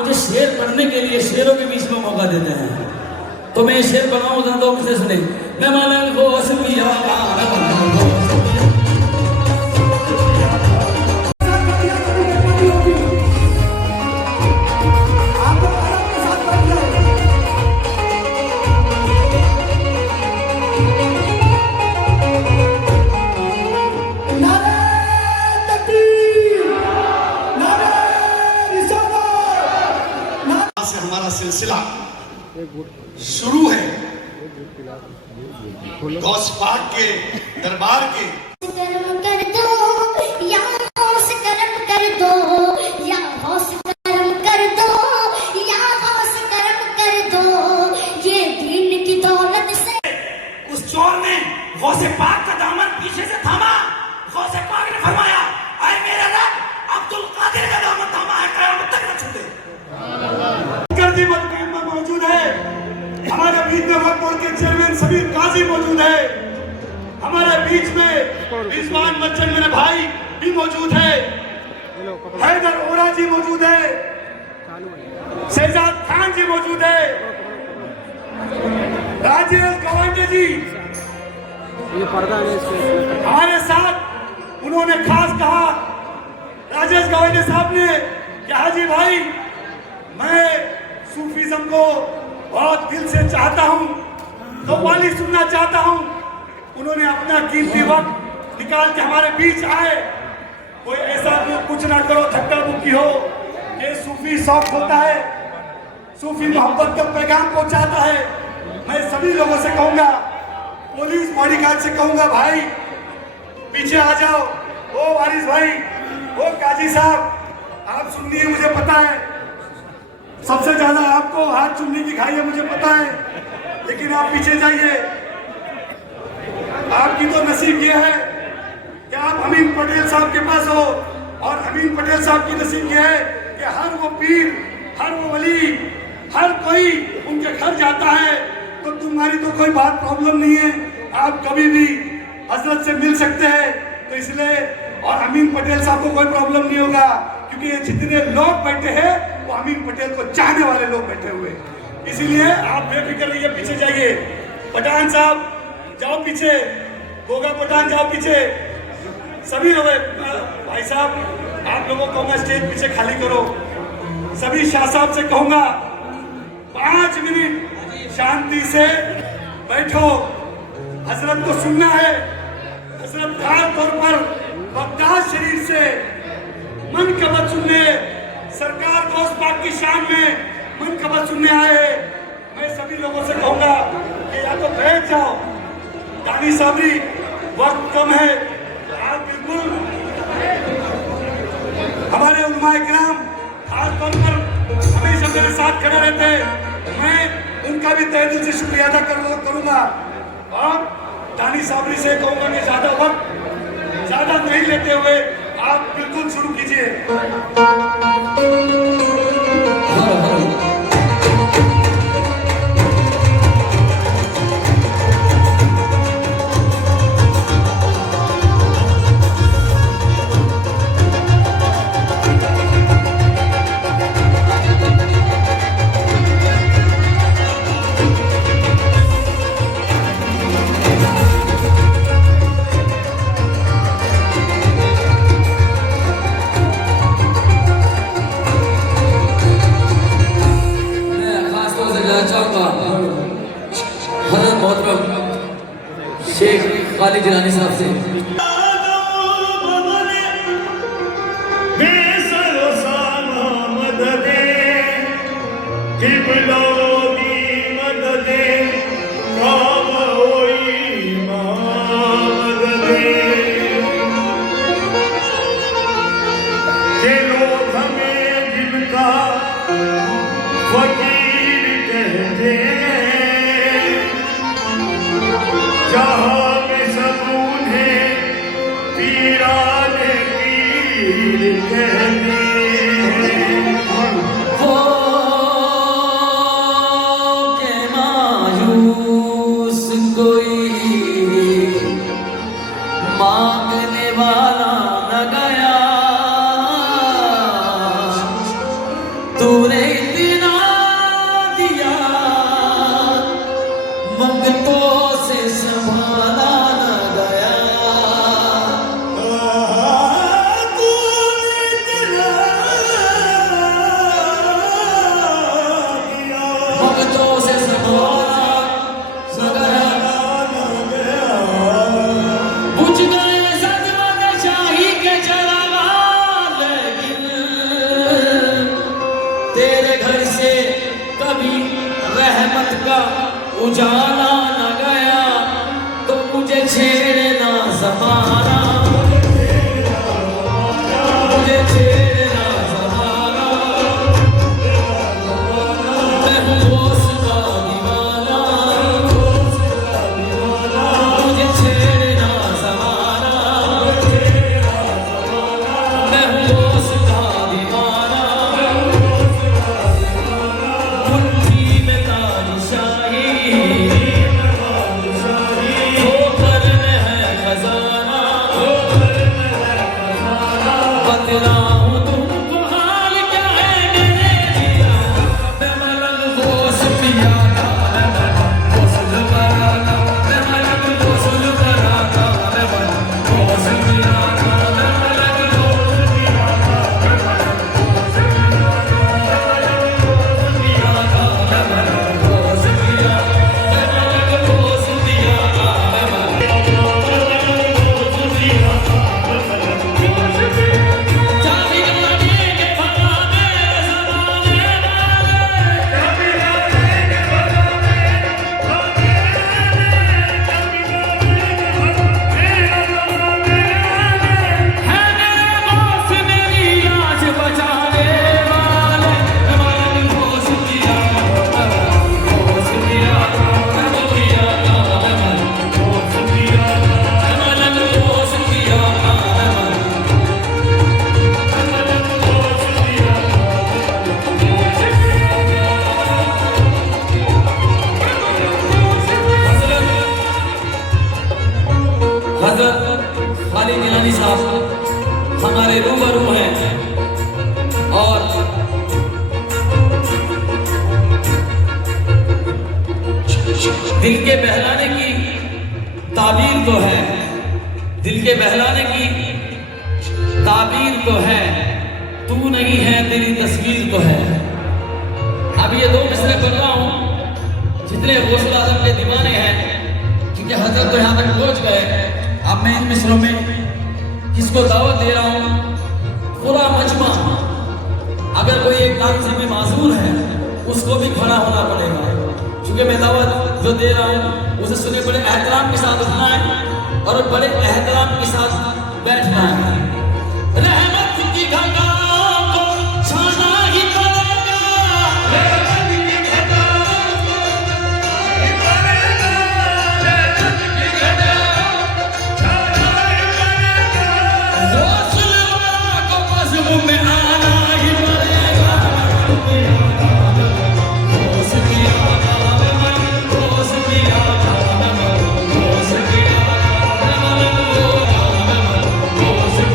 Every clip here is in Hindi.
मुझे शेर पढ़ने के लिए शेरों के बीच में मौका देते हैं, तो मैं शेर बनाऊं जरा 2 मिनट सुने। मैं मलंग होश पिया सिलसिला शुरू है गौस पाक के दरबार के। कर्म कर दो या गौस कर्म कर दो, या गौस कर्म कर दो, या गौस कर्म कर दो, ये दीन की दौलत से। उस चोर ने गौसे पाक का दामन पीछे से थामा। गौसे पाक ने फरमाया, आए मेरा रब, अब्दुल कादिर का दामन थामा है, कयामत तक न छूटे। मौजूद है हमारे बीच में, वक्त बोर्ड के चेयरमैन समीर काजी मौजूद है हमारे बीच में, रिजवान मच्चन मेरे भाई भी मौजूद है, हैदर ओरा जी मौजूद है, शहजाद खान जी मौजूद है, राजेश गवांडे जी हमारे साथ। उन्होंने खास कहा राजेश गवांडे साहब ने कि हाजी भाई मैं सूफीज्म को बहुत दिल से चाहता हूं, कव्वाली सुनना चाहता हूं। उन्होंने अपना कीमती वक्त निकाल के हमारे बीच आए। कोई ऐसा कुछ ना करो धक्का मुक्की हो, ये सूफी शौक होता है, सूफी मोहब्बत का पैगाम पहुंचाता है। मैं सभी लोगों से कहूंगा, पुलिस बॉडीगार्ड से कहूंगा, भाई पीछे आ जाओ। ओ वारिस भाई, ओ काजी साहब, आप सुननी है मुझे पता है, सबसे ज्यादा आपको हाथ चुनने की खाई है मुझे पता है, लेकिन आप पीछे जाइए। आपकी तो नसीब ये है कि आप हमीम पटेल साहब के पास हो, और हमीम पटेल साहब की नसीब ये है कि हर वो पीर, हर वो वली, हर कोई उनके घर जाता है, तो तुम्हारी तो कोई बात प्रॉब्लम नहीं है, आप कभी भी हजरत से मिल सकते हैं। तो इसलिए, और हमीम पटेल साहब को कोई प्रॉब्लम नहीं होगा, क्योंकि ये जितने लोग बैठे हैं वो हमीम पटेल को चाहने वाले लोग बैठे हुए। इसीलिए आप बेफिक्र रहिए, पीछे जाइए। पठान साहब जाओ पीछे, गोगा पठान जाओ पीछे, सभी लोग। भाई साहब आप लोगों को मैं स्टेज पीछे खाली करो। सभी शाह साहब से कहूंगा 5 मिनट शांति से बैठो, हजरत को सुनना है। हजरत खास तौर पर बगदाद शरीफ से मनकबत सुनने, सरकार गौस पाक की शान में मनकबत सुनने आए। मैं सभी लोगों से कहूंगा कि या तो बैठ जाओ, दानी साहबी वक्त कम है, आप बिल्कुल हमारे उलमाए किराम खास तौर पर हमेशा मेरे साथ खड़े रहते हैं, मैं उनका भी तहे दिल से शुक्रिया अदा करूंगा। और दानी साहबी से कहूंगा कि ज्यादा वक्त ज्यादा नहीं लेते हुए आप बिल्कुल शुरू कीजिए। शेख खालिद जिलानी साहब से तूने इतना दिया मंगतों से संभाला न गया। तूने इतना दिया मंगतों से संभाला न गया। बुझ गए सदमन शाही के चरागा, लेकिन तेरे घर से कभी रहमत का उजाला न गया। तो मुझे छेड़ना ज़माना, मुझे छेड़ना ज़माना, मैं हूँ दोस्त का दीवाना। मुझे छेड़ना ज़माना, मैं हूँ दोस्त का दीवाना। मुट्ठी में तारी शाही, ठोकर में है खजाना। बतलाऊं तुमको हाल क्या है मेरे जिया, मैं मलंग गोश्त पिया था, मैं मलंग गोश्त भरा था, मैं मलंग गोश्त भरा था, मैं मलंग गोश्त पिया था, मैं मलंग गोश्त पिया था, मैं मलंग गोश्त पिया था, मैं मलंग गोश्त पिया था, मैं मलंग गोश्त पिया था, मैं मलंग गोश्त पिया था। चाबी गाने के भला मेरे ज़माने है मेरे बॉस, मेरी लाज बचाने वाले। मैं मलंग गोश्त पिया था, मैं मलंग गोश्त पिया था, मैं मलंग पिया था, मैं मलंग गोश्त पिया था, मैं मलंग गोश्त पिया था, मैं मलंग गोश्त पिया था। हज़रत खालिद गिलानी साहब हमारे रूबरू हैं और दिल के बहलाने की ताबीर तो है, दिल के बहलाने की ताबीर तो है, तू नहीं है तेरी तस्वीर तो है। अब ये दो मिसरे पढ़ रहा हूँ, जितने गौसुल आज़म के दीवाने हैं, क्योंकि हजरत तो यहाँ तक पहुँच गए। अब मैं इन मिसरों में किसको दावत दे रहा हूँ, पूरा मजमा, अगर कोई एक कागज़ में माजूर है उसको भी खड़ा होना पड़ेगा, क्योंकि मैं दावत जो दे रहा हूँ उसे सुने बड़े एहतराम के साथ उठना है और बड़े एहतराम के साथ बैठना है। रहमत की घटाओं को छाना ही पड़ेगा, रहमत की घटाओं को छाना ही पड़ेगा, रहमत की घटाओं को छाना ही पड़ेगा। गौसल वाला को मज़हब में आना ही पड़ेगा। गोश्त पिया था, मैं मलंग गोश्त पिया था, मैं मलंग गोश्त पिया था, मैं मलंग गोश्त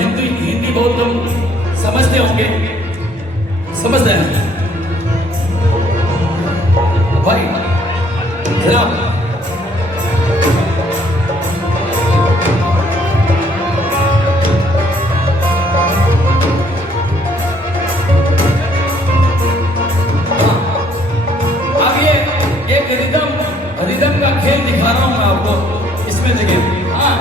हिंदी हिंदी बहुत लोग समझते होंगे, समझते हैं भाई जनाब। अब ये एक रिदम का खेल दिखा रहा हूं मैं आपको, इसमें देखिए। हाँ,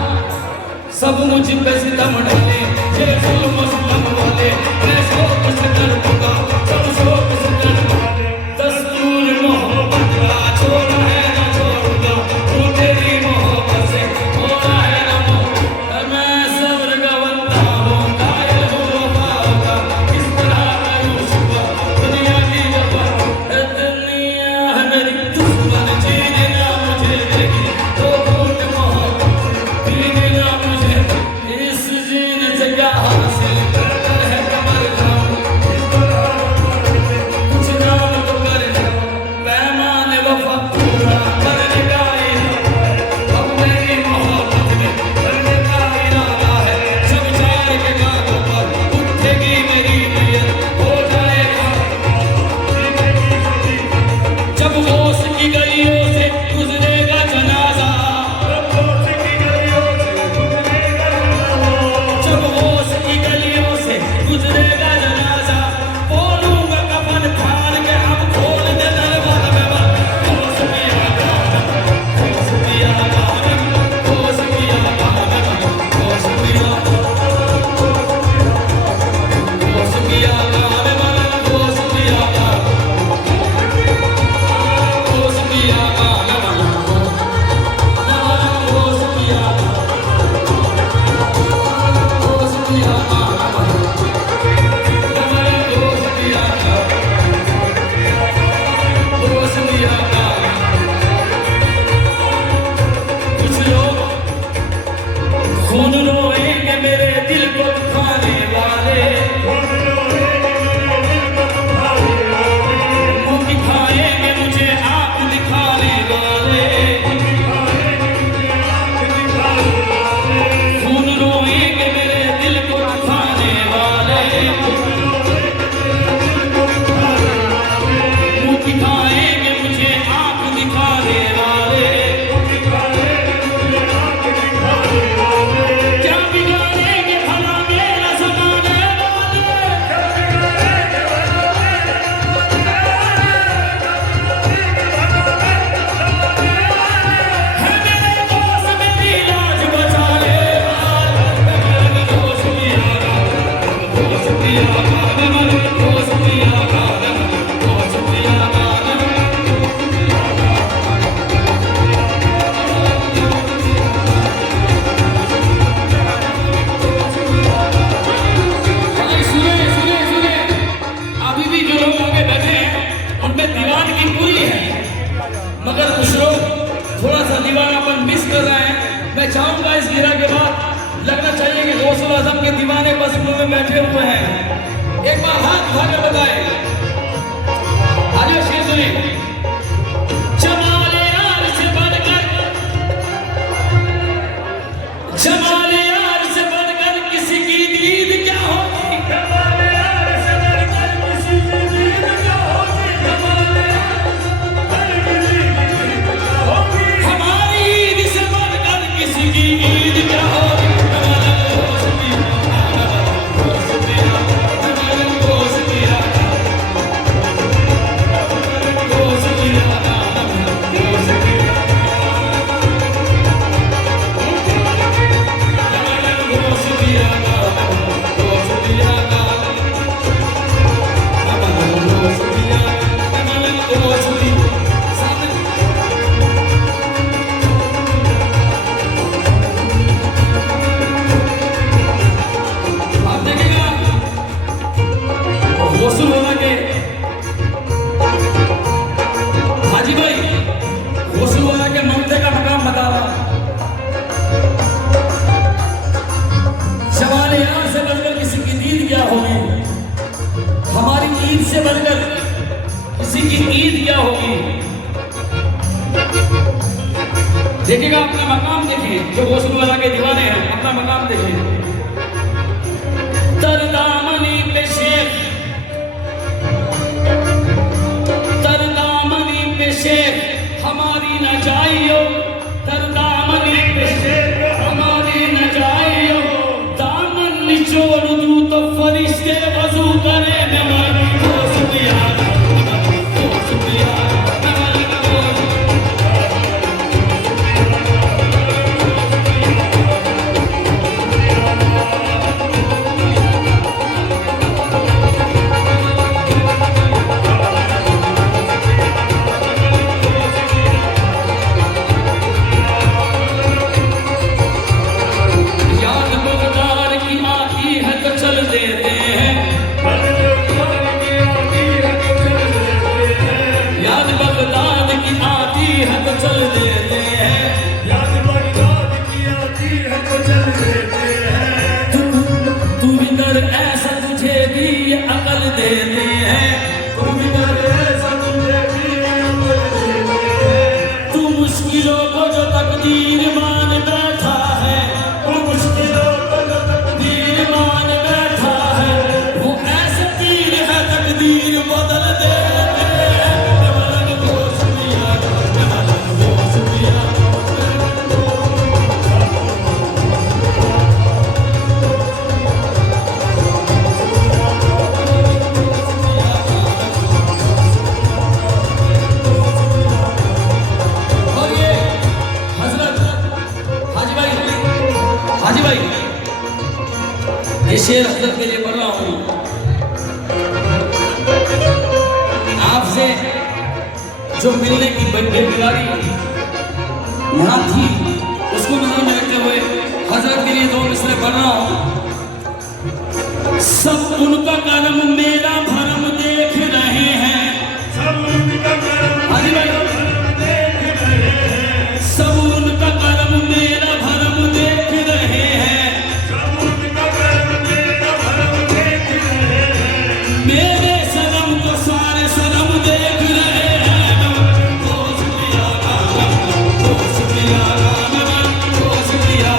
सब मुझ पे सितम डाले, ये जुल्म सितम वाले, मैं शौक से कर दूंगा, सब शौक से कर वाले। दस्तूर मोहब्बत का छोड़ा है ना छोड़ूंगा, तू तेरी मोहब्बत से छोड़ा है ना मोड़। मैं सब्र का बंदा हूँ, कायल हूँ वफा का, किस तरह करूँ शुक्र दुनिया की वफा। दुनिया है मेरी दुश्मन, जीने ना मुझे देगी, तो घूट मोहब्बत जीने ना मुझे। इस जीन से क्या हासिल कर है कमर खाऊं, कुछ नाम तो कर जाऊं, पैमाने वफा पूरा करने का इरादा है, अब मेरी मोहब्बत में करने का इरादा है। सब चार के गानों पर उठेगी मेरी नियत, हो जाएगा जब होश की गलियों से गुजरेगा जनाजा, जब होश की गलियों से गुजरेगा जनाजा। बोलूंगा कफन फाड़ के अब खोल दे दरवाजा में बंद। होश किया गाने, होश किया गाने, होश किया गाने, होश किया, होश किया गाने, होश किया गाने, होश किया गाने, होश किया, होश किया कुछ लोग खून रोएंगे मेरे दिल को दुखाने वाले, मुंह दिखाएंगे मुझे आंख दिखाने वाले। खून रोएंगे मेरे दिल को दुखाने वाले, मुंह दिखाएंगे मुझे आंख दिखाने वाले। क्या बिगाड़ेंगे भला मेरा ज़माने वाले, है मेरे दोस्त मेरी लाज बचा ले वाले। होश किया गाने, होश किया गाने, होश किया गाने, होश किया गाने। भाई सुने सुने सुने, अभी भी जो लोग आगे बैठे हैं उनमें दीवानगी पूरी है, मगर कुछ लोग थोड़ा सा दीवानापन मिस कर रहे हैं। मैं चाहूंगा इस गिरा के बाद लगना चाहिए कि गौसुल आजम के दीवाने बस मुंह में बैठे हुए हैं। एक बार हाथ उठाकर बताए, आगे शेर सुनिए। जमाले यार से बढ़कर, जमाले यार से बढ़कर किसी की दीद क्या होगी, जमाले यार से बढ़कर किसी की दीद क्या होगी, जमाले यार से बढ़कर किसी की दीद क्या होगी, हमारी ईद से बढ़कर किसी की ईद क्या होगी। होश किया गाने, होश किया गाने, होश किया गाने, होश किया गाने, होश किया आप देखिएगा गौसुल वाला के हाजी भाई, गौसुल वाला के ममते का मकाम बता रहा। जमाने यार से बढ़कर किसी की दीद क्या होगी, हमारी ईद से बढ़कर किसी की ईद क्या होगी। देखिएगा अपना मकाम देखिए, जो गौसुल वाला के दीवाने हैं अपना मकाम देखिए। शेख हमारी न जाइयो तर दामन शेख हमारी न जाइयो दामन निचोड़ दूं तो फरिश्ते वजू करे नमन हो शुक्रिया हो शुक्रिया शेर हजरत के लिए पढ़ रहा हूं आपसे जो मिलने की बेकरारी ना थी उसको नजर में रखते हुए हजरत के लिए दो मिसरे पढ़ रहा हूं। सब उनका कर्म मेरा भरम देख रहे हैं सब उनका कर्म हाजी भाई देख रहे हैं सब उनका कर्म मेरा भरम देख रहे हैं मेरे सनम को सारे सनम देख रहे हैं हो शुक्रिया हो शुक्रिया हो शुक्रिया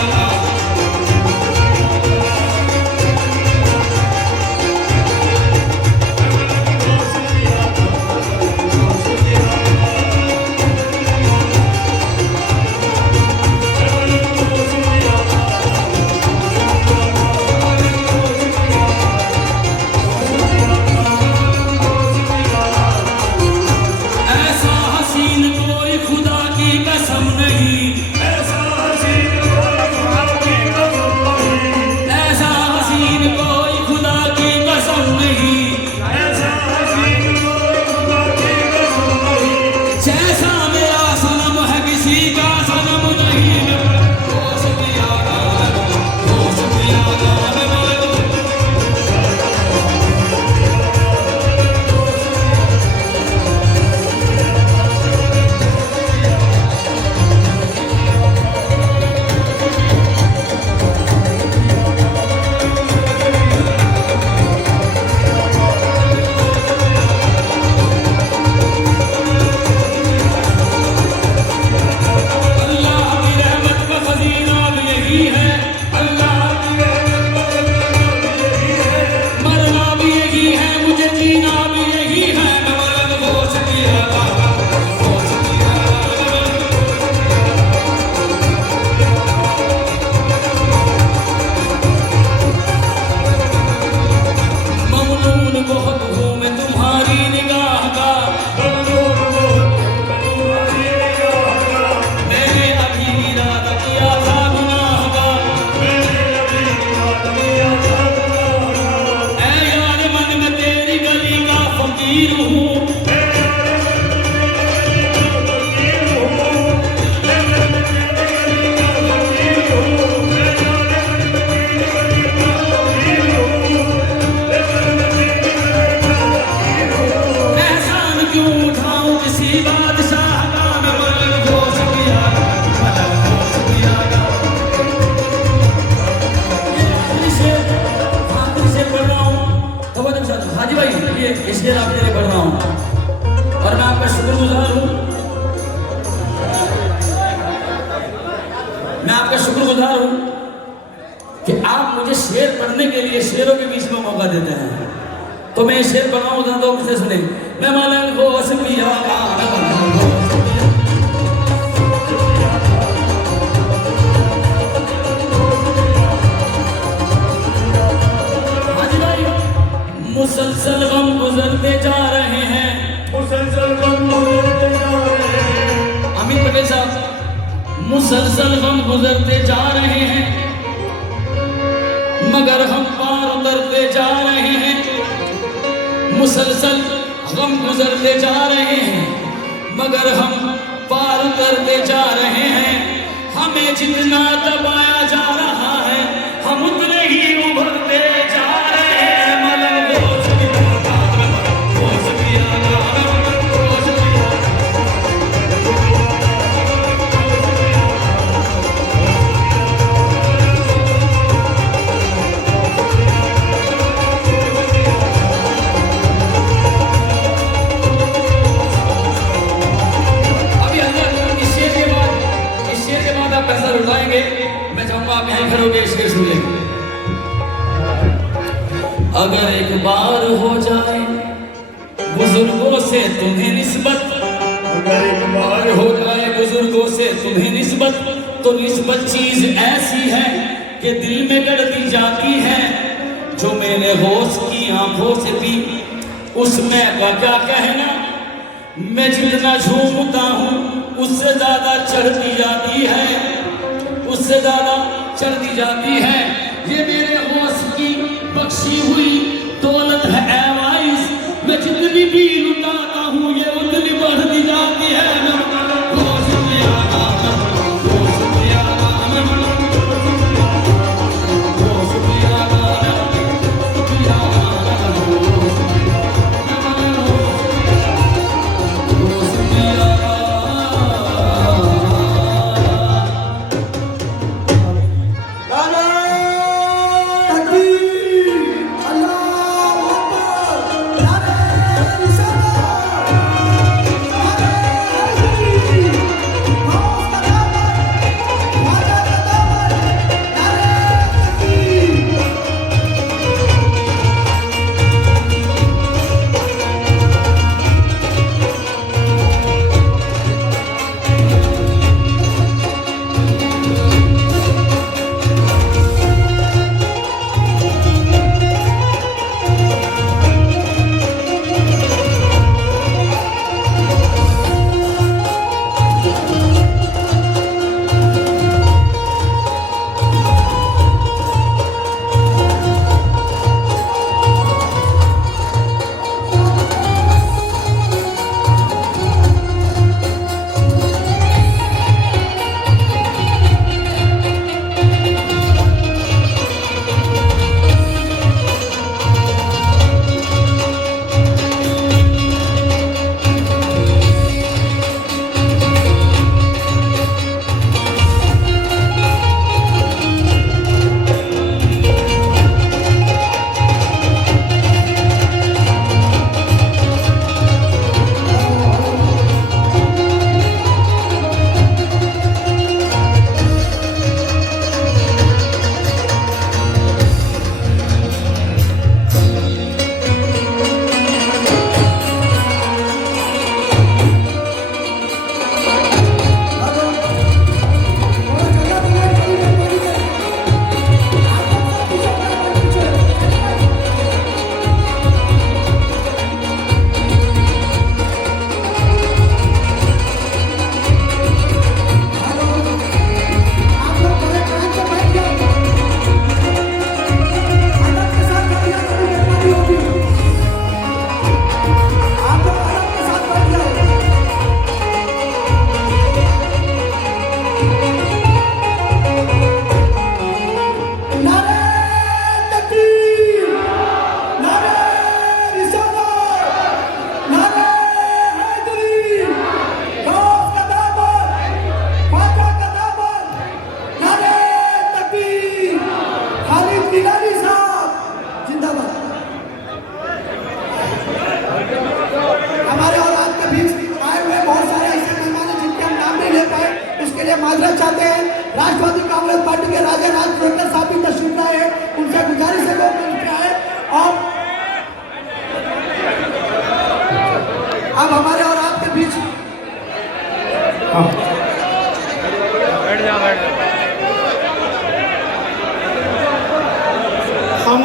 शेर आपके लिए पढ़ रहा हूँ और मैं आपका शुक्रगुजार हूँ। मैं आपका शुक्रगुजार हूँ कि आप मुझे शेर पढ़ने के लिए शेरों के बीच में मौका देते हैं। तो मैं शेर बनाऊं जरा दो मुझसे सुने। मैं मलंग होश पिया मुसलसल गम गुजरते जा रहे हैं, मुसलसल गम गुजरते जा रहे हैं। अमित पटेल साहब, मुसलसल गम गुजरते जा रहे हैं मगर हम पार उतरते जा रहे हैं। मुसलसल गम गुजरते जा रहे हैं मगर हम पार उतरते जा रहे हैं। हमें जितना दबाया जा रहा है हम उतने ही उभरते जा रहे हैं। अगर एक बार हो जाए बुजुर्गों से तुम्हें निस्बत, अगर एक बार हो जाए बुजुर्गों से तुम्हें निस्बत, तो निस्बत चीज ऐसी है कि दिल में गड़ती जाती है। जो मैंने होश की आंखों से पी उसमें का क्या कहना, मैं जितना झूमता हूँ उससे ज्यादा चढ़ती जाती है, उससे ज्यादा चढ़ती जाती है। ये मेरे होश की बख्शी हुई दौलत है ऐ वाइस, मैं जितनी भी लुटाता हूँ ये उतनी बढ़ती जाती है। अल्लाह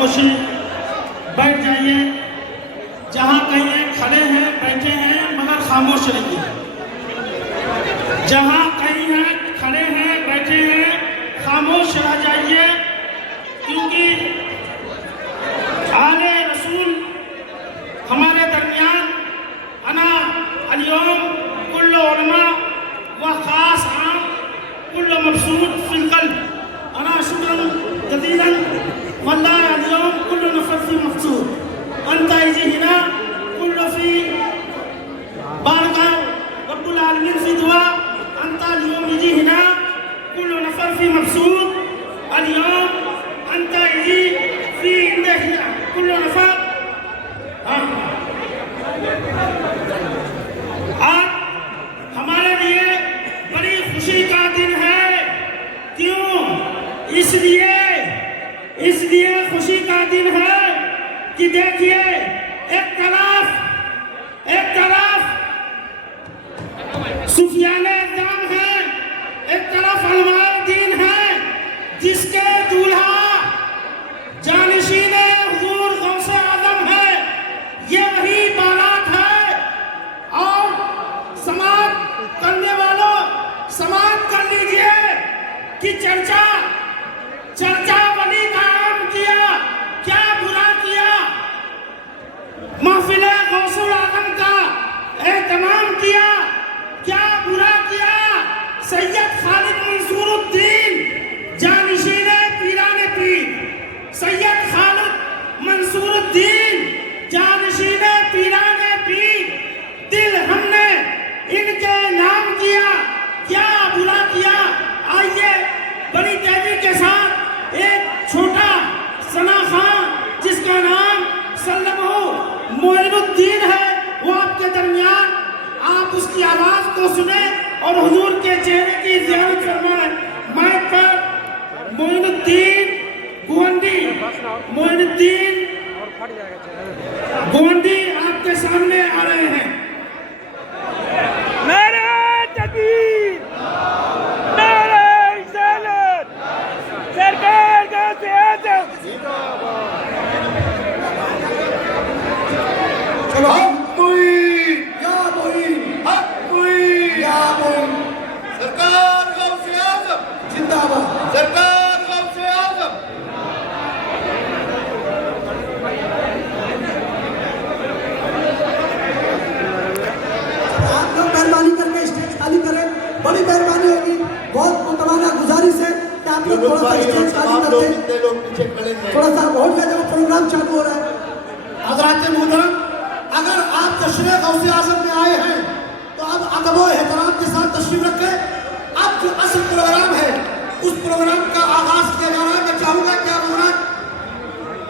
खामोशी बैठ जाइए, जहाँ कहीं खड़े हैं बैठे हैं मगर खामोश रहिए, जहाँ कहीं हैं खड़े हैं बैठे हैं खामोश रह जाइए, क्योंकि आले रसूल हमारे दरमियान अना अल-यौम कुल्लु उलमा व खास आम कुल्लु मबसूत फिल क़ल्ब अना शुक्रन जज़ीलन वल्लाहि अल-यौम कुल्लु नफ़र फी मफसूद अंता इज़हिना कुल्लु फी बारका रब्बुल आलमीन फी दुआ अंता अल-यौम इज़हिना कुल्लु नफ़र फी मफसूद अल-यौम अंता इज़ी फी इंदहिना कुल्लु नफ़र। आज हमारे लिए बड़ी खुशी का दिन है। क्यों? इसलिए खुशी का दिन है कि देखिए एक तरफ सुफियाने इस्लाम है, एक तरफ उलमाए दीन है, जिसके दूल्हा जानिशीने हुजूर गौसे आज़म है, ये वही बारात है। और समाज करने वालों समाज कर लीजिए कि चर्चा वली का आम किया, क्या बुरा किया, महफिल गौसुल आज़म का एहतमाम किया, क्या बुरा किया। सैयद खालिद मंसूरुद्दीन जानिशीने पीराने पीर, सैयद खालिद मंसूरुद्दीन जानिशीने पीराने पीर, दिल हमने इनके नाम किया, क्या बुरा किया। आइए बड़ी तेजी के साथ एक छोटा सना खां जिसका नाम सल्लमहु मोइनुद्दीन है, वो आपके दरमियान, आप उसकी आवाज को सुने और हुजूर के चेहरे की ज़ियारत फरमाएं। माइक पर मोइनुद्दीन गोंडी आपके सामने आ रहे हैं। नारे तकबीर, नारे रिसालत, सरकार गौसे आज़म सरकार गौसे आज़म जिंदाबाद, सरकार गौसे आज़म। आप लोग मेहरबानी करके स्टेज खाली करें, बड़ी मेहरबानी होगी। बहुत मुतवाना गुजारिश है कि आप लोग थोड़ा सा स्टेज खाली कर दें, थोड़ा सा होल्ड कर दें, प्रोग्राम चालू हो रहा है। हज़रात मोहतरम, अगर आप तशरीफ़ गौसे आज़म में आए हैं तो अब अदब और एहतराम के साथ तशरीफ़ रखें। अब जो असल प्रोग्राम है उस प्रोग्राम का आगाज किया जा रहा है। मैं चाहूँगा कि आप हज़रात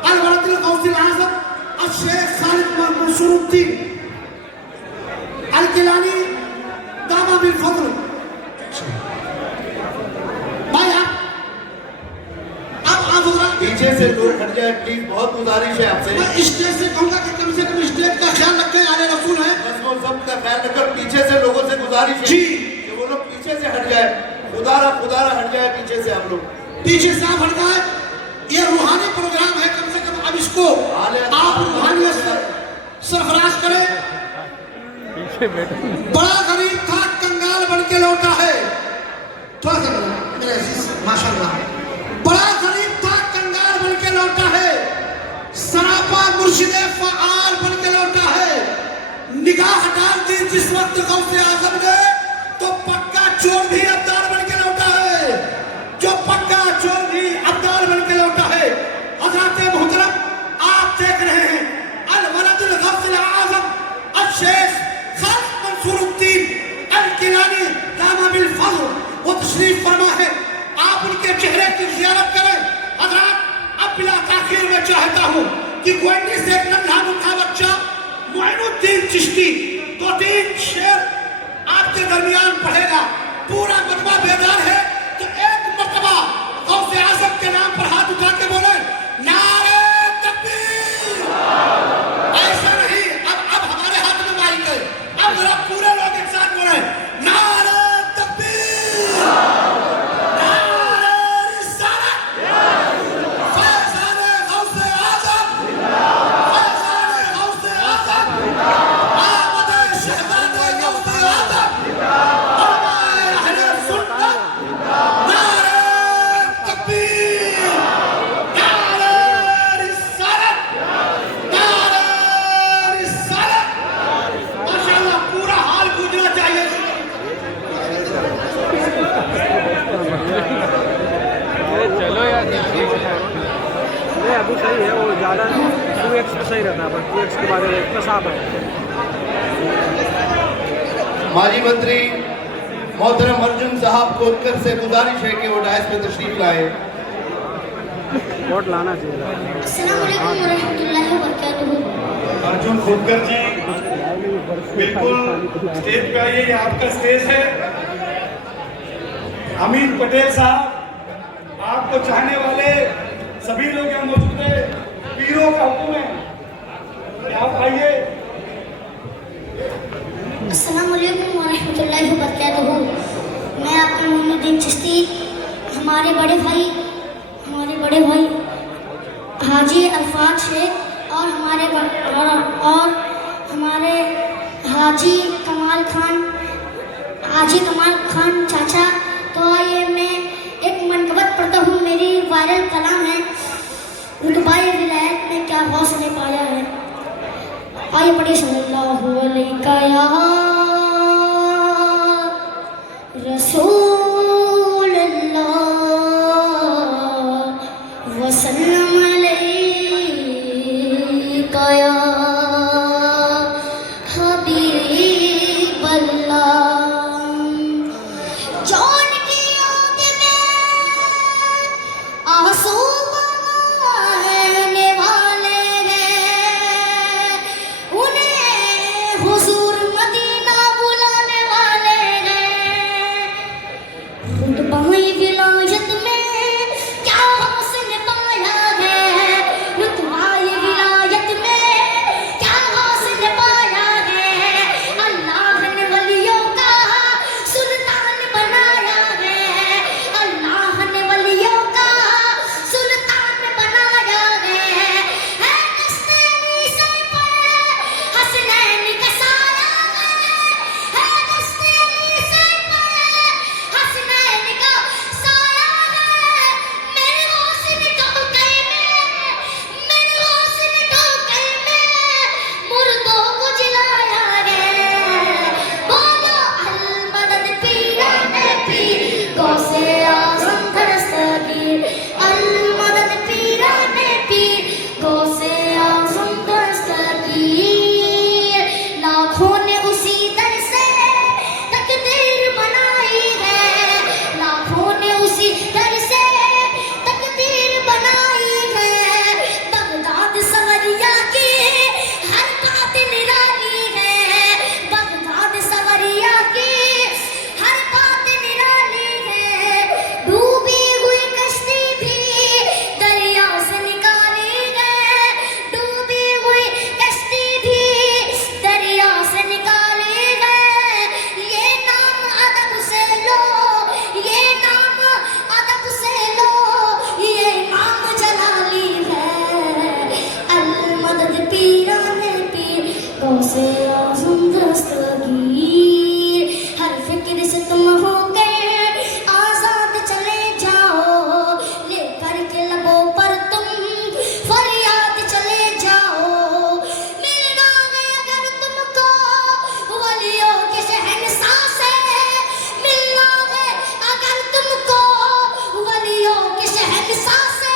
अल-वलदुल गौसुल आज़म शेख खालिद मंसूरुद्दीन अल-गिलानी दामा बिल फज़ल भाई आप हज़रात पीछे से लोग हट जाए प्लीज, बहुत गुजारिश है आपसे। मैं स्टेज से कहूँगा कि कम से कम स्टेज का ख्याल रखें, आले रसूल है। बस वो सब का ख्याल रखकर पीछे से लोगों से गुजारिश है जी कि वो लोग पीछे से हट जाए, खुदारा हट जाए पीछे से। आप लोग पीछे से आप हट जाए, ये रूहानी प्रोग्राम है, कम से कम अब इसको आप रूहानियत से सरफराज करें। बड़ा गरीब था, कंगाल बन के लौटा है। थोड़ा सा मेरे अजीज माशाल्लाह, बड़ा गरीब था, कंगाल बन के लौटा है, सरापा मुर्शिदे फ़आल बन के लौटा है। निगाह डाल दी जिस वक्त गौसे आज़म ने तो पक्का चोर भी अब्दाल बन के लौटा है, जो पक्का चोर भी अब्दाल बन के लौटा है। हज़रात मोहतरम, आप देख रहे हैं अल-वलदुल गौसुल आज़म शेख खालिद मंसूरुद्दीन अल-गिलानी दामा बिल फज़ल वो तशरीफ फरमा है। आप उनके चेहरे की ज़ियारत करें। हज़रात, अब बिला ताख़ीर मैं चाहता हूँ कि गोंडी से एक नन्हा मुन्हा बच्चा मोइनुद्दीन चिश्ती 2-3 शेर आपके दरमियान पढ़ेगा। पूरा मतबा बेदार है तो एक मरतबा गौसे आज़म के नाम पर हाथ उठा के बोले नारे तकबीर। ऐसा नहीं, अब हमारे हाथ में माइक है, अब जरा पूरे लोग एक साथ बोले नारे तकबीर, नारे रिसालत, फैज़ाने गौसे जादू सही है, वो ज़्यादा 2x पे सही रहता है, पर 2x के बाद इतना साफ है। माजी मंत्री मोहतरम अर्जुन साहब खोदकर से गुजारिश है कि वो डायस पे तशरीफ लाए। वोट लाना चाहिए। अस्सलाम वालेकुम वरहमतुल्लाहि वबरकातुहू। अर्जुन खोदकर जी बिल्कुल स्टेज पे आइए, ये आपका स्टेज है। अमीन पटेल साहब, आपको चाहने वाले सभी लोग यहाँ मौजूद हैं, पीरों का हुक्म है, आप आइए। अस्सलाम वालेकुम वरहमतुल्लाहि वबरकातुहू। मैं आपका मोहम्मदीन चिश्ती, हमारे बड़े भाई हाजी अरफात शेख और हमारे हाजी कमाल खान चाचा। तो आइए मैं एक मनकबत पढ़ता हूँ, मेरी वायरल कलाम है, रुतबाए विलायत में क्या हौसले पाया है। आइए पढ़िए। सल्लल्लाहु अलैका या रसूल अल्लाह वसल्लम अलैका या हबीब अल्लाह। जौन की याद में आंसू बहाने वाले हैं, उन्हें हुजूर मदीना बुलाने वाले हैं। रुतबाए विलायत में क्या हासिल पाया है, रुतबाए विलायत में क्या हासिल पाया है। अल्लाह ने वलियों का सुल्तान बनाया है, अल्लाह ने वलियों का सुल्तान बनाया है। दस्तैनी सर पर हसनैन का साया है, दस्तैनी सर पर हसनैन का साया है। मेरे हौसले ठोकर में मुर्दों को जिलाया है। बोलो अल मदद पीराने पीर गौसे आज़म दस्तगीर, अल मदद पीराने पीर गौसे आज़म दस्तगीर। लाखों ने उसी दर से तकदीर बनाई है, लाखों ने उसी दर से तकदीर बनाई है। बगदाद सवरिया की हर बात निराली है, बगदाद सवरिया की हर बात निराली है। डूबी हुई कश्ती भी दरिया से निकाली है, डूबी हुई कश्ती भी दरिया से निकाली है। ये नाम अदब से लो, ये नाम अदब से लो, ये नाम जलाली है। अल मदद पीराने पीर गौसे आज़म दस्तगीर। हर फिक्र से तुम हो गए आजाद, चले जाओ लेकर के लबों पर तुम फरियाद चले जाओ। मिलना है अगर तुमको वलियों के शहंशाह से, मिलना है अगर तुमको वलियों के शहंशाह से।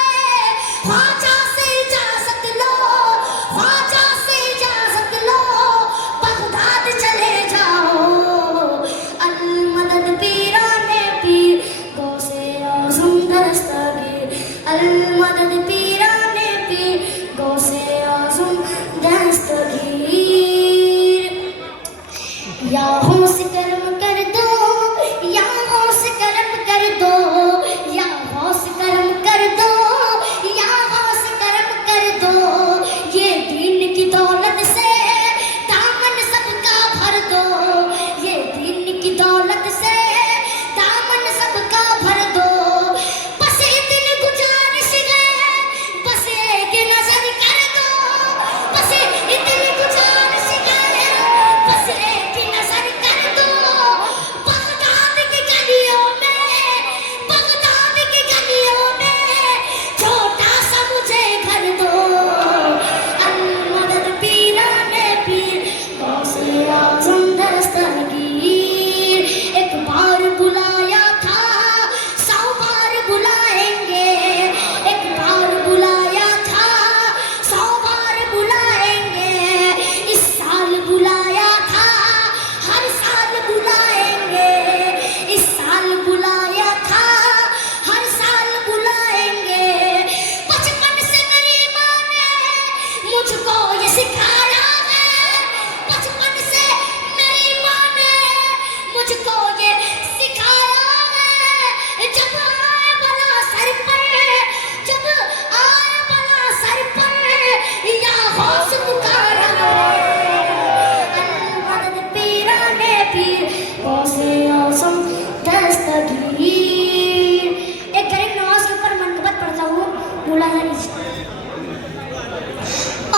ख्वाजा से इजाजत लो, ख्वाजा से इजाजत लो, बगदाद चले जाओ। अल मदद पीराने पीर गौसे आज़म दस्तगीर, अल मदद पीराने पीर गौसे आज़म दस्तगीर। या होश करम कर दो, या होश करम कर दो, या होश करम कर दो, या होश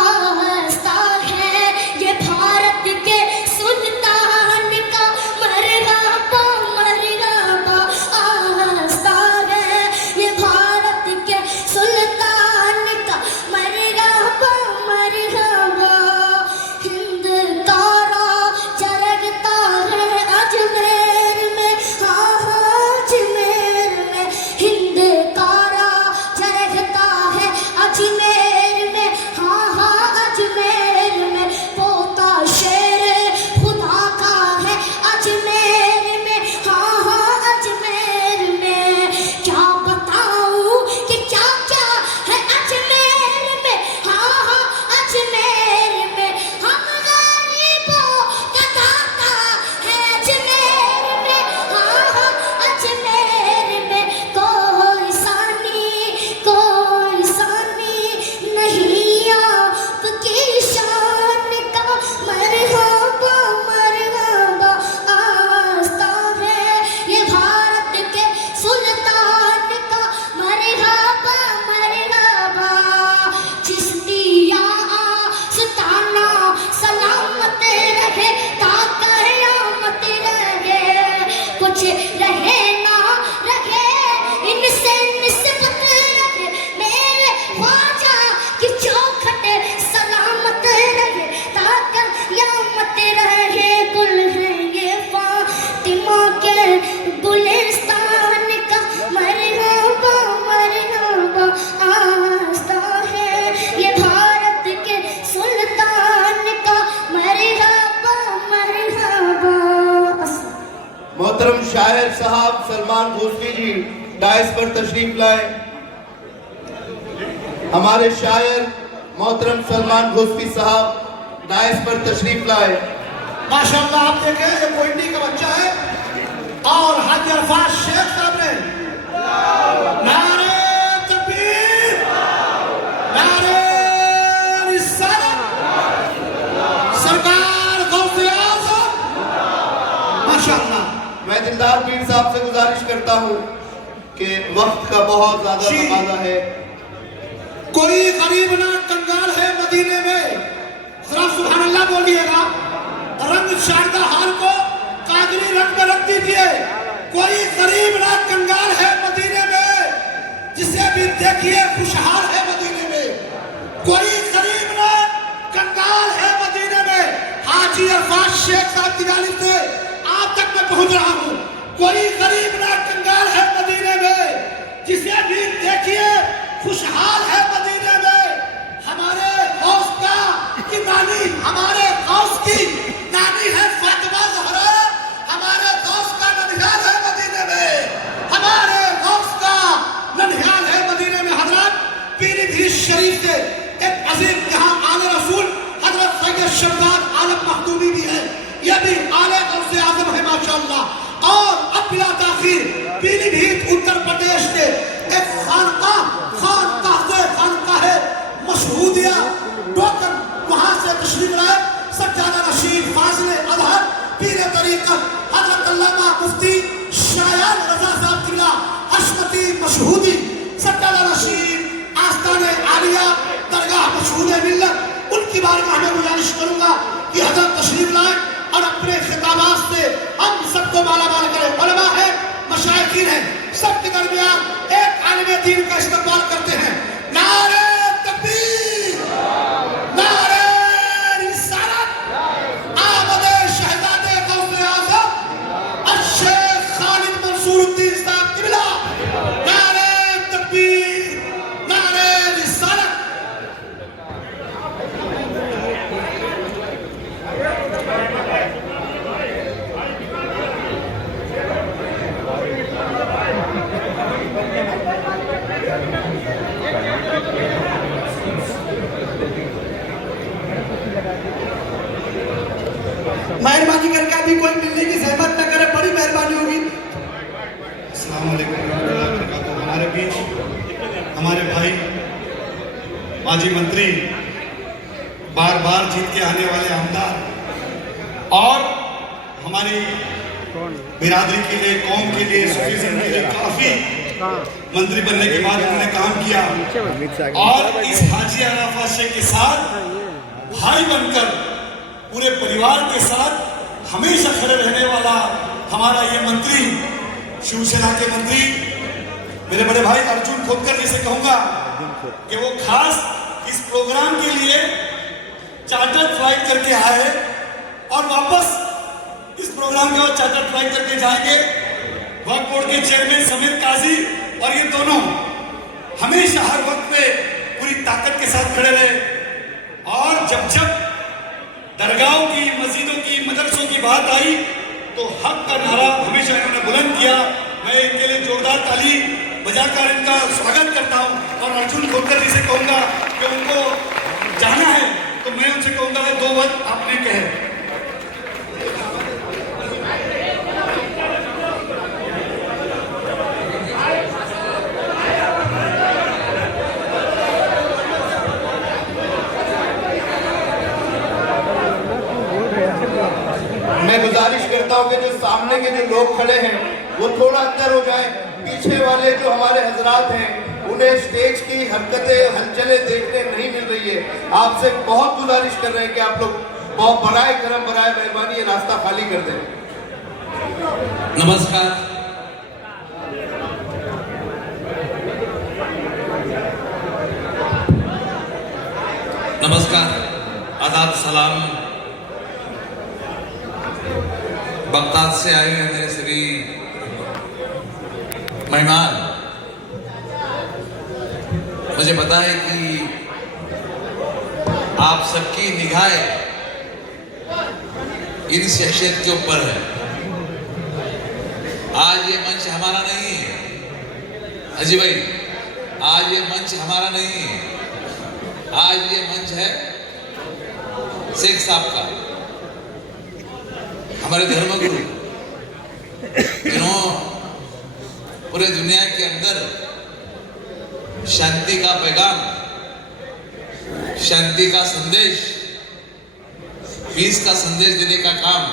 आस्था है ये भारत के सुल्तान का मरहबा मरहबा। आस्था है ये भारत के सुल्तान का मरहबा मरहबा। हिंद तारा चरगता है अजमेर में, हाँ हाँ अजमेर में। हिंद तारा चरगता है अजमेर में, हाँ हाँ अजमेर में। पोता शेर खुदा का है अजमेर में, हाँ हाँ अजमेर में। क्या बताऊं कि क्या क्या है अजमेर में, हाँ हाँ अजमेर में। हम गरीबों का दाता है अजमेर में, हाँ हाँ अजमेर में। कोई सानी नहीं आपकी शान का मरहबा मरहबा। आस्था है ये भारत के सुल्तान का मरहबा मरहबा। चिश्तिया आस्ताना सलामत रहे ता कयामत रहे। कुछ रहे ना रहे इनसे निस्बत रहे, मेरे ख्वाजा की चौखट सलामत रहे ता कयामत रहे। गुल है ये फातिमा के गुलिस्तान का मरहबा मरहबा। आस्था है ये भारत के सुल्तान का मरहबा मरहबा। मोहतरम शायर साहब सलमान घोषवी जी डायस पर तशरीफ लाए। हमारे शायर मोहतरम सलमान घोषवी साहब डायस पर तशरीफ लाए। माशाल्लाह आप देखें ये कोयटी का बच्चा है और हाजी अरफाज शेख साहब ने नारे तकबीर, नारे रिसालत, सरकार गौसे आज़म। माशाल्लाह मैं दिलदार पीर साहब से गुजारिश करता हूँ कि वक्त का बहुत ज्यादा जी। तकाजा है। कोई गरीब ना कंगाल है मदीने में, जरा सुभान अल्लाह बोलिएगा। रंग शारदा हार को काजरी रंग में रख दीजिए। कोई गरीब ना कंगाल है मदीने में, जिसे भी देखिए खुशहाल है मदीने में। कोई गरीब ना कंगाल है मदीने में। हाजी अरफाज शेख साहब की जानिब से आप तक मैं पहुंच रहा हूँ। कोई गरीब ना कंगाल है मदीने में, जिसे भी देखिए खुशहाल है मदीने में। हमारे गौस का की नानी, हमारे गौस की नानी है फातिमा ज़हरा। हमारे गौस का ननिहाल है मदीने में, हमारे गौस का ननिहाल है मदीने में। हजरत पीलीभीत शरीफ से एक अजीम यहाँ आले रसूल हजरत सैयद शहजाद आलम मखदूमी भी है, यह भी आले गौसे आजम है माशाअल्लाह। और अब बिला ताखीर पीलीभीत उत्तर प्रदेश के एक खानकाह है मशहूदिया टोकन, वहां से तशरीफ लाए सज्जादा रशीद फाजिले अजहर पीर तरीक़त हजरत अल्लामा मुफ्ती शायान रजा साहब किला हशमती मशहूदी सज्जादा रशीद आस्ताने आलिया दरगाह मशहूद मिल्लत। उनकी बारगाह में गुजारिश करूंगा कि हजरत तशरीफ लाए और अपने खिताबात से हम सबको मालामाल करें। उलमा है, मशाइखीन है, सबके दरमियान एक आलिम दीन का इस्तेमाल करते हैं। नारे तकबीर, नारे रिसालत, आमदे शहजादे गौसे आज़म अश-शेख खालिद मंसूरुद्दीन साहब किबला। नारे तकबीर, नारे रिसालत। मेहरबानी करके अभी कोई मिलने की सहमत न करे, बड़ी मेहरबानी होगी। अस्सलाम वालेकुम रहमतुल्लाहि व बरकातुहू। हमारे बीच हमारे भाई माजी मंत्री, बार बार जीत के आने वाले आमदार और हमारी बिरादरी के लिए, कौम के लिए, सूफीज़्म के लिए काफ़ी मंत्री बनने के बाद उन्होंने काम किया और इस हाजी अराफा शेख के साथ भाई बनकर पूरे परिवार के साथ हमेशा खड़े रहने वाला हमारा ये मंत्री, शिवसेना के मंत्री मेरे बड़े भाई अर्जुन खोतकर जी से कहूंगा कि वो खास इस प्रोग्राम के लिए चार्टर्ड फ्लाइट करके आए और वापस इस प्रोग्राम के बाद चार्टर्ड फ्लाइट करके जाएंगे। वक्फ बोर्ड के चेयरमैन समीर काजी और ये दोनों हमेशा हर वक्त पे पूरी ताकत के साथ खड़े रहे और जब जब दरगाहों की, मस्जिदों की, मदरसों की बात आई तो हक का नारा हमेशा इन्होंने बुलंद किया। मैं इनके लिए जोरदार ताली बजाकर इनका स्वागत करता हूं और अर्जुन खोतकर जी से कहूंगा कि उनको जाना है तो मैं उनसे कहूंगा कि 2 बात आपने कहे। मैं गुजारिश करता हूं कि जो सामने के जो लोग खड़े हैं वो थोड़ा अंदर हो जाएं। पीछे वाले जो हमारे हजरात हैं उन्हें स्टेज की हरकतें, हलचलें देखने नहीं मिल रही है। आपसे बहुत गुजारिश कर रहे हैं कि आप लोग बहुत बराए करम, बराए मेहरबानी ये रास्ता खाली कर दें। नमस्कार। नमस्कार, आदाब, सलाम। बगदाद से आए हुए मेरे सभी मेहमान, मुझे पता है कि आप सबकी निगाहें इन शख्सियत के ऊपर है। आज ये मंच हमारा नहीं है अजी भाई, आज ये मंच हमारा नहीं है, आज ये मंच है शेख साहब का, हमारे धर्मगुरु, जिन्होंने पूरे दुनिया के अंदर शांति का पैगाम, शांति का संदेश, पीस का संदेश देने का काम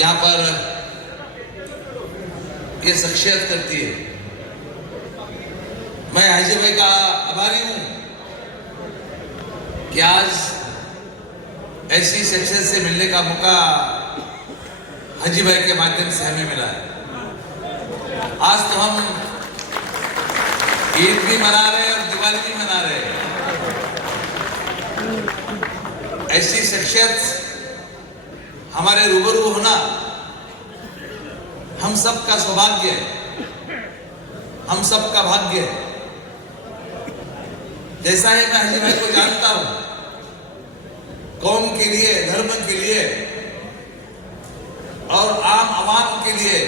यहाँ पर ये शख्सियत करती है। मैं हाजी भाई का आभारी हूं कि आज ऐसी शख्सियत से मिलने का मौका हाजी भाई के माध्यम से हमें मिला है। आज तो हम ईद भी मना रहे हैं और दिवाली भी मना रहे हैं। ऐसी शख्सियत हमारे रूबरू होना हम सबका सौभाग्य है, हम सबका भाग्य है। जैसा है मैं हाजी भाई को जानता हूं, कौम के लिए, धर्म के लिए और आम आवाम के लिए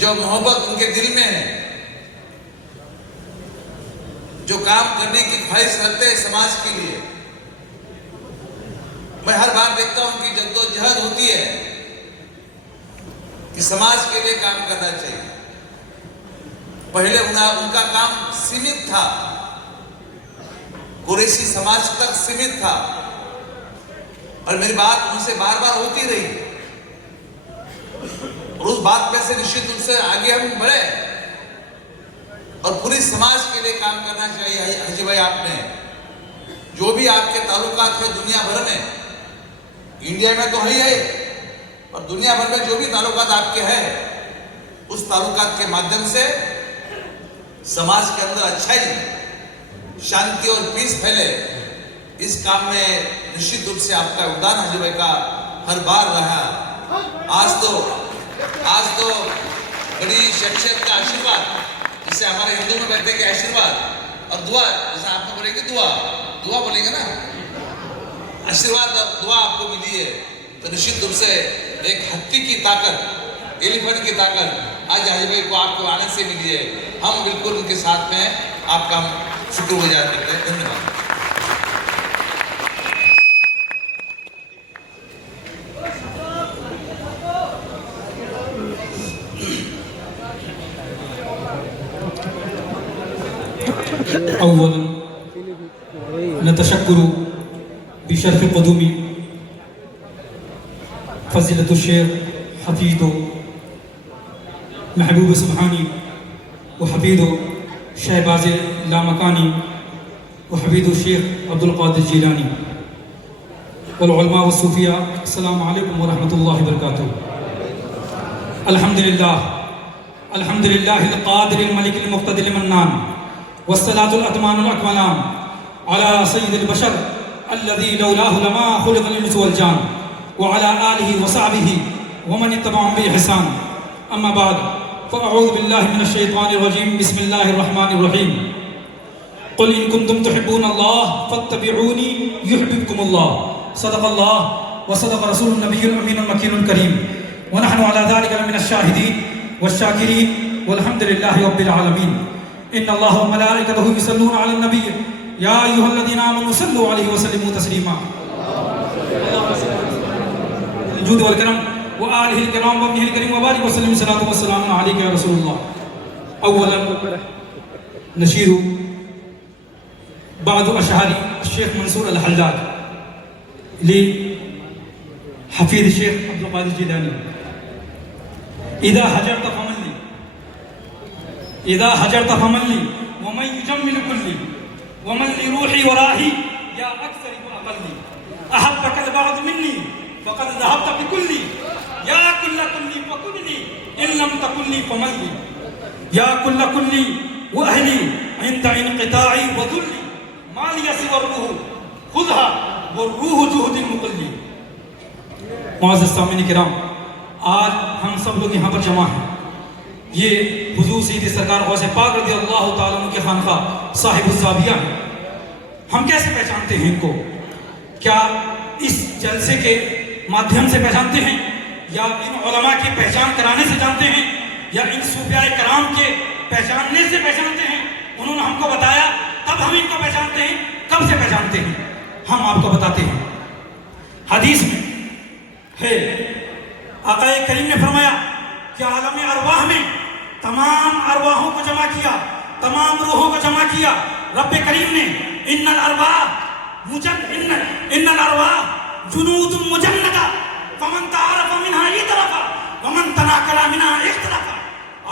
जो मोहब्बत उनके दिल में है, जो काम करने की ख्वाहिश रखते हैं समाज के लिए। मैं हर बार देखता हूं कि जद्दोजहद होती है कि समाज के लिए काम करना चाहिए। पहले उनका काम सीमित था, कुरैशी समाज तक सीमित था और मेरी बात उनसे बार बार होती रही और उस बात में से निश्चित रूप से आगे हम बढ़े और पूरी समाज के लिए काम करना चाहिए। हाजी भाई, आपने जो भी आपके ताल्लुकात है दुनिया भर में, इंडिया में तो है ही, और दुनिया भर में जो भी ताल्लुकात आपके हैं, उस ताल्लुकात के माध्यम से समाज के अंदर अच्छाई, शांति और पीस फैले, इस काम में निश्चित रूप से आपका योगदान हाजी भाई का हर बार रहा। आज तो बड़ी शख्सियत का आशीर्वाद, जिसे हमारे हिंदू में कहते हैं कि आशीर्वाद और दुआ, जैसे आपने बोलेंगे दुआ बोलेंगे ना, आशीर्वाद और दुआ आपको मिली है, तो निश्चित रूप से एक हत्ती की ताकत, एलिफेंट की ताकत आज हाजी भाई को आपको आने से मिली है। हम बिल्कुल उनके साथ में आपका शुक्रगुजार करते हैं। धन्यवाद। अव्वल नतशक्कुरु बिशर्फ क़दूमी फ़ज़ीलतुश शेख हफ़ीज़ो महबूब सुबहानी व हफीद शहबाज लामकानी व हफीद शेख अब्दुल कादिर जीलानी वल उलमा व सूफिया, अस्सलामु अलैकुम व रहमतुल्लाहि व बरकातुहू। अल्हम्दुलिल्लाह अल्हम्दुलिल्लाहिल क़ादिरिल मलिकिल मुक़्तदिरिल मन्नान वस्सलातुल अतमानुल अकमलान अला सय्यिदिल बशर अल्लज़ी लौलाहु लमा खुलिक़ल इंसु वल जान व अला आलिहि व सहबिहि व मन इत्तबअहुम बि इहसान। अम्मा बाद फ़अऊज़ु बिल्लाहि मिनश शैतानिर रजीम। बिस्मिल्लाहिर रहमानिर रहीम। क़ुल इन कुन्तुम तुहिब्बूनल्लाह फ़त्तबिऊनी युहब्बिबकुमुल्लाह। सदक़ल्लाह व सदक़ रसूलुन नबियुल अमीनुल मकीनुल करीम व नहनु अला ज़ालिका लमिनश शाहिदीन वश्शाकिरीन वल्हम्दुलिल्लाहि रब्बिल आलमीन। इन्नल्लाह व मलाइकतहु युसल्लूना अलन नबी या अय्युहल्लज़ीना आमनू सल्लू अलैहि व सल्लिमू तस्लीमा। जूद वल करम व आलिहिल किराम व अब्निहिल करीम व बारिक व सल्लिम सलातु व सलाम अलैका या रसूलल्लाह। अव्वलन नशीदु बाद अशहारी शेख मंसूर अल हल्लाज ली हफीद शेख अब्दुल कादिर जीलानी। इदा हजरत फमल्ली व मन युजम्मिल कुल्ली व मन लिरूही वराही या अक्सरी व अक़ल्ली अहब्बकल बाद मिन्नी फ़क़द ज़हबत बिकुल्ली या कुल्ल कुल्ली फ़कुल्ली इन लम तकुल्ली फमल्ली या कुल्ल कुल्ली व अहली इंद इनक़िताई व ज़ुल्ली माल यसिव रूह खुदहा व रूह जुहदिल मुक़ल्ली। मुअज़्ज़ज़ सामीन किराम, आज हम सब लोग यहाँ पर जमा हैं। ये हुजूर सैयद सरकार गौसे पाक रज़ियल्लाहु ताला अन्हु के खानका साहिबुज़ ज़ाविया हैं। हम कैसे पहचानते हैं इनको? क्या इस जलसे के माध्यम से पहचानते हैं या इन उलमा के पहचान कराने से जानते हैं या इन सूफियाए कराम के पहचानने से पहचानते हैं? उन्होंने हमको बताया तब हम इनको पहचानते हैं। कब से पहचानते हैं? हम आपको बताते हैं। हदीस में है, आक़ाए करीम ने फरमाया कि आलम अरवाह में तमाम अरवाहों को जमा किया, तमाम रूहों को जमा किया। रब्ब करीम ने इन्नल अरवाह जुनूदुन मुजन्नदा फमन तारफ मिनहा इतरफा वमन तनाकरा मिनहा इख्तलफा।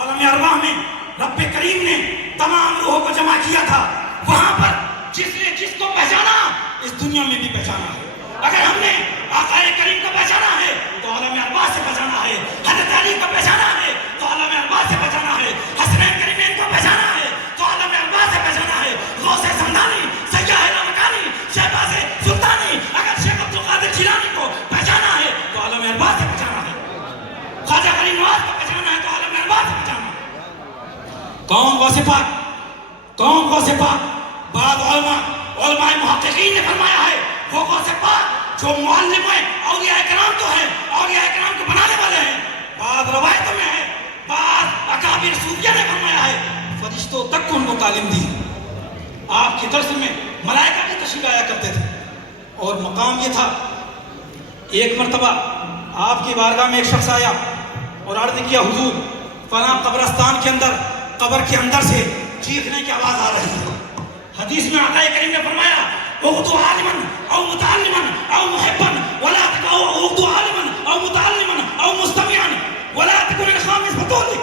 आलम अरवाह में रब्ब करीम ने तमाम रूहों को जमा किया था। वहां पर जिसने जिसको पहचाना इस दुनिया में भी पहचाना है। अगर हमने आक़ाए करीम को पहचाना है तो आलम अरवाह से पहचाना है। हज़रत अली को पहचाना है तो आलम अरवाह से पहचाना है। हसनैन करीमैन को पहचाना है तो आलम अरवाह से पहचाना है। गौसे समदानी, सय्यद लामकानी, शहबाज़ सुल्तानी, अगर शेख अब्दुल कादिर जीलानी को पहचाना है तो आलम अरवाह से पहचाना है। ख्वाजा गरीब नवाज को पहचाना है तो आलम अरवाह से पहचाना है। कौन गौसे पाक? कौन गौसे पाक? बाद उलमाए मुहक्किकीन ने फरमाया है वो गौसे पाक जो मुअल्लिम है औलिया किराम तो है, औलिया किराम को बनाने वाले हैं। बाद रवायतों में है, बाद अकाबिर सूफिया ने फरमाया है फरिश्तों तक को उनको तालीम दी। आपके दर्स में मलाइका भी तशरीफ आया करते थे और मकाम ये था, एक मरतबा आपकी बारगाह में एक शख्स आया और अर्ज़ किया, हुजूर फलां कब्रिस्तान के अंदर, कब्र के अंदर से चीखने की आवाज आ रही है। हदीस में आक़ाए करीम ने फरमाया उग़्दू आलिमन औ मुतअल्लिमन औ मुहिब्बन वला तकौ उग़्दू आलिमन औ मुतअल्लिमन औ मुस्तमिअन वला तकुन खामिस फतूली।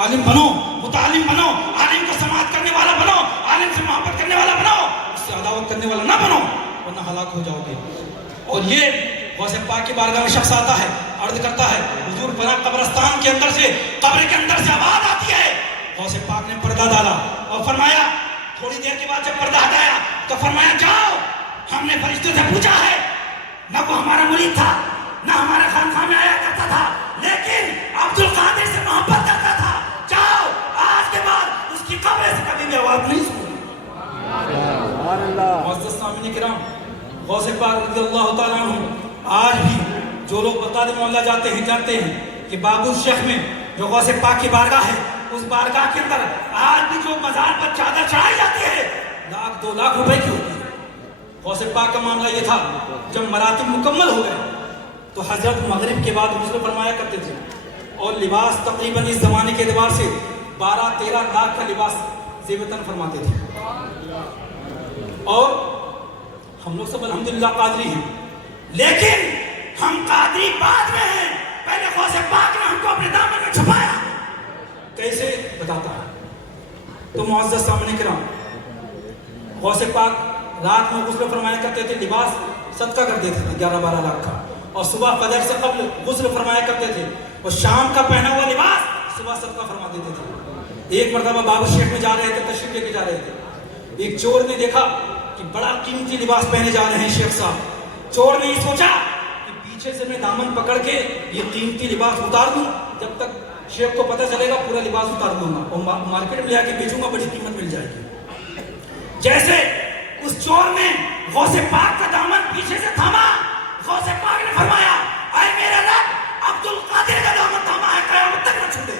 आलिम बनो, मुतअल्लिम बनो, आलिम को समाअत करने वाला बनो, आलिम से मोहब्बत करने वाला बनो, उससे अदावत करने वाला ना बनो वरना हलाक हो जाओगे। और ये गौसे पाक की बारगाह में शख्स आता है, अर्ज़ करता है हुजूर फलां कब्रिस्तान के अंदर से, कब्र के अंदर से आवाज आती है। गौसे पाक ने पर्दा डाला और फरमाया, थोड़ी देर के बाद जब पर्दा हटाया तो फरमाया जाओ, हमने फरिश्तों से पूछा है, न वो हमारा मुरीद था, न हमारे खानखाह में आया करता था, लेकिन अब्दुल कादिर से मोहब्बत करता था। जाओ, आज के बाद उसकी कब्र से कभी भी आवाज नहीं सुनी। मुअज़्ज़ज़ सामीन किराम, गौसे पाक रज़ियल्लाहु ताला अन्हु आज भी जो लोग बग़दाद मोहल्ला जाते हैं जानते हैं कि बाबुल शेख में जो गौसे पाक की बारगाह है, उस बारगाह के अंदर आज भी जो मजार पर चादर चढ़ाई जाती है 1-2 लाख रुपए की होती है। गौसे पाक का मामला ये था, जब मरातिब मुकम्मल हो गए तो हजरत मगरिब के बाद गुस्ल फरमाया करते थे और लिबास तकरीबन इस जमाने के एतबार से 12-13 लाख का लिबास ज़ेबतन फरमाते थे। और हम लोग सब अल्हम्दुलिल्लाह कादरी हैं, लेकिन हम कादरी बाद में हैं। पहले गौसे पाक ने हमको अपने दामन में छुपाया, कैसे बताता है। तो मुअज़्ज़ज़ सामने किराम, गौसे पाक रात में गुस्ल फरमाया करते थे, लिबास सदका कर देते थे 11-12 लाख का, और सुबह फजर से कब्ल गुस्ल फरमाया करते थे, और शाम का पहना हुआ लिबास सुबह सदका फरमा देते थे। एक मरतबा बाबू शेख में जा रहे थे, तशरीफ लेके जा रहे थे, एक चोर ने देखा कि बड़ा कीमती लिबास पहने जा रहे हैं शेख साहब। चोर ने सोचा कि पीछे से मैं दामन पकड़ के ये कीमती लिबास उतार दूं, जब तक शेख को पता चलेगा पूरा लिबास उतार दूंगा और मार्केट में जाके बेचूंगा, बड़ी कीमत मिल जाएगी। जैसे उस चोर ने गौसे पाक का दामन पीछे से थामा, गौसे पाक ने फरमाया, ऐ मेरे रब, अब्दुल कादिर का दामन थामा है, क़यामत तक न छूटे।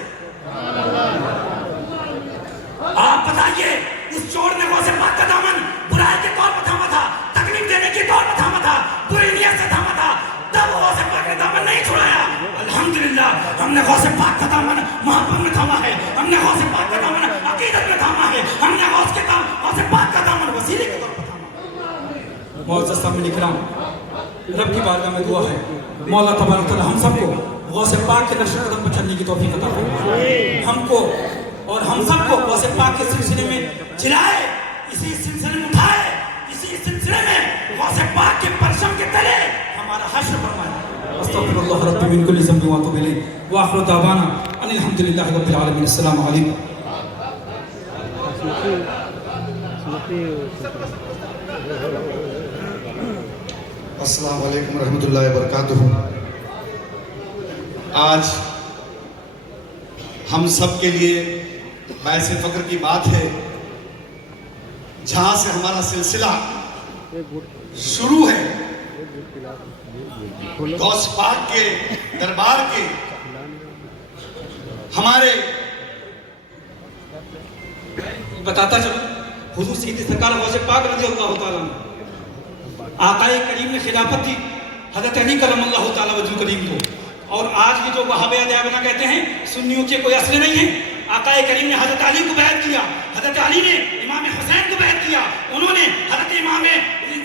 आप बताइए, उस चोर ने गौसे पाक का दामन बुराई के तौर पर थामा था, तकलीफ देने के तौर पर थामा था, बुरी नीयत से थामा था, तब गौसे पाक ने दामन नहीं छुड़ाया। अल्हम्दुलिल्लाह, हमने गौसे पाक का दामन मोहब्बत में थामा है, हमने गौसे पाक का दामन अकीदत में थामा है, हमने गौसे पाक का दामन वसीले के तौर पर थामा। मुअज़्ज़ज़ सामने इकराम, रब की बारगाह में दुआ है, मौला तबारक तआला हम सबको गौसे पाक के नक्श कदम पर चलने की तौफीक अता फरमाए, हमको और हम सबको गौसे पाक के सिलसिले में चिल्लाए, इसी सिलसिले में उठाए, इसी सिलसिले में गौसे पाक के परचम के तले हमारा हश्र फरमाए। अस्तगफिरुल्लाह रब्बी मिन कुल्ली ज़ंबि व अतूबु इलैह व आखिरु दावाना अनिल हम्दुलिल्लाहि रब्बिल आलमीन। अस्सलामु अलैकुम। अस्सलाम वालेकुम रहमतुल्लाहि व बरकातुहू। आज हम सब के लिए वैसे फख्र की बात है, जहां से हमारा सिलसिला शुरू है, गौस पाक के दरबार के हमारे बताता चलो, हुजूर सैयद सरकार गौसे पाक रज़ियल्लाहु ताला अन्हु, आकाए करीम ने खिलाफत दी हज़रत अली करमल्लाहु ताला वजहू करीम को, और आज ये जो वहाबे देवना कहते हैं सुन्नियों के कोई असर नहीं है। आकाए करीम ने हज़रत अली को बैत किया, हज़रत अली ने इमाम हुसैन को बैत किया, उन्होंने हज़रत इमाम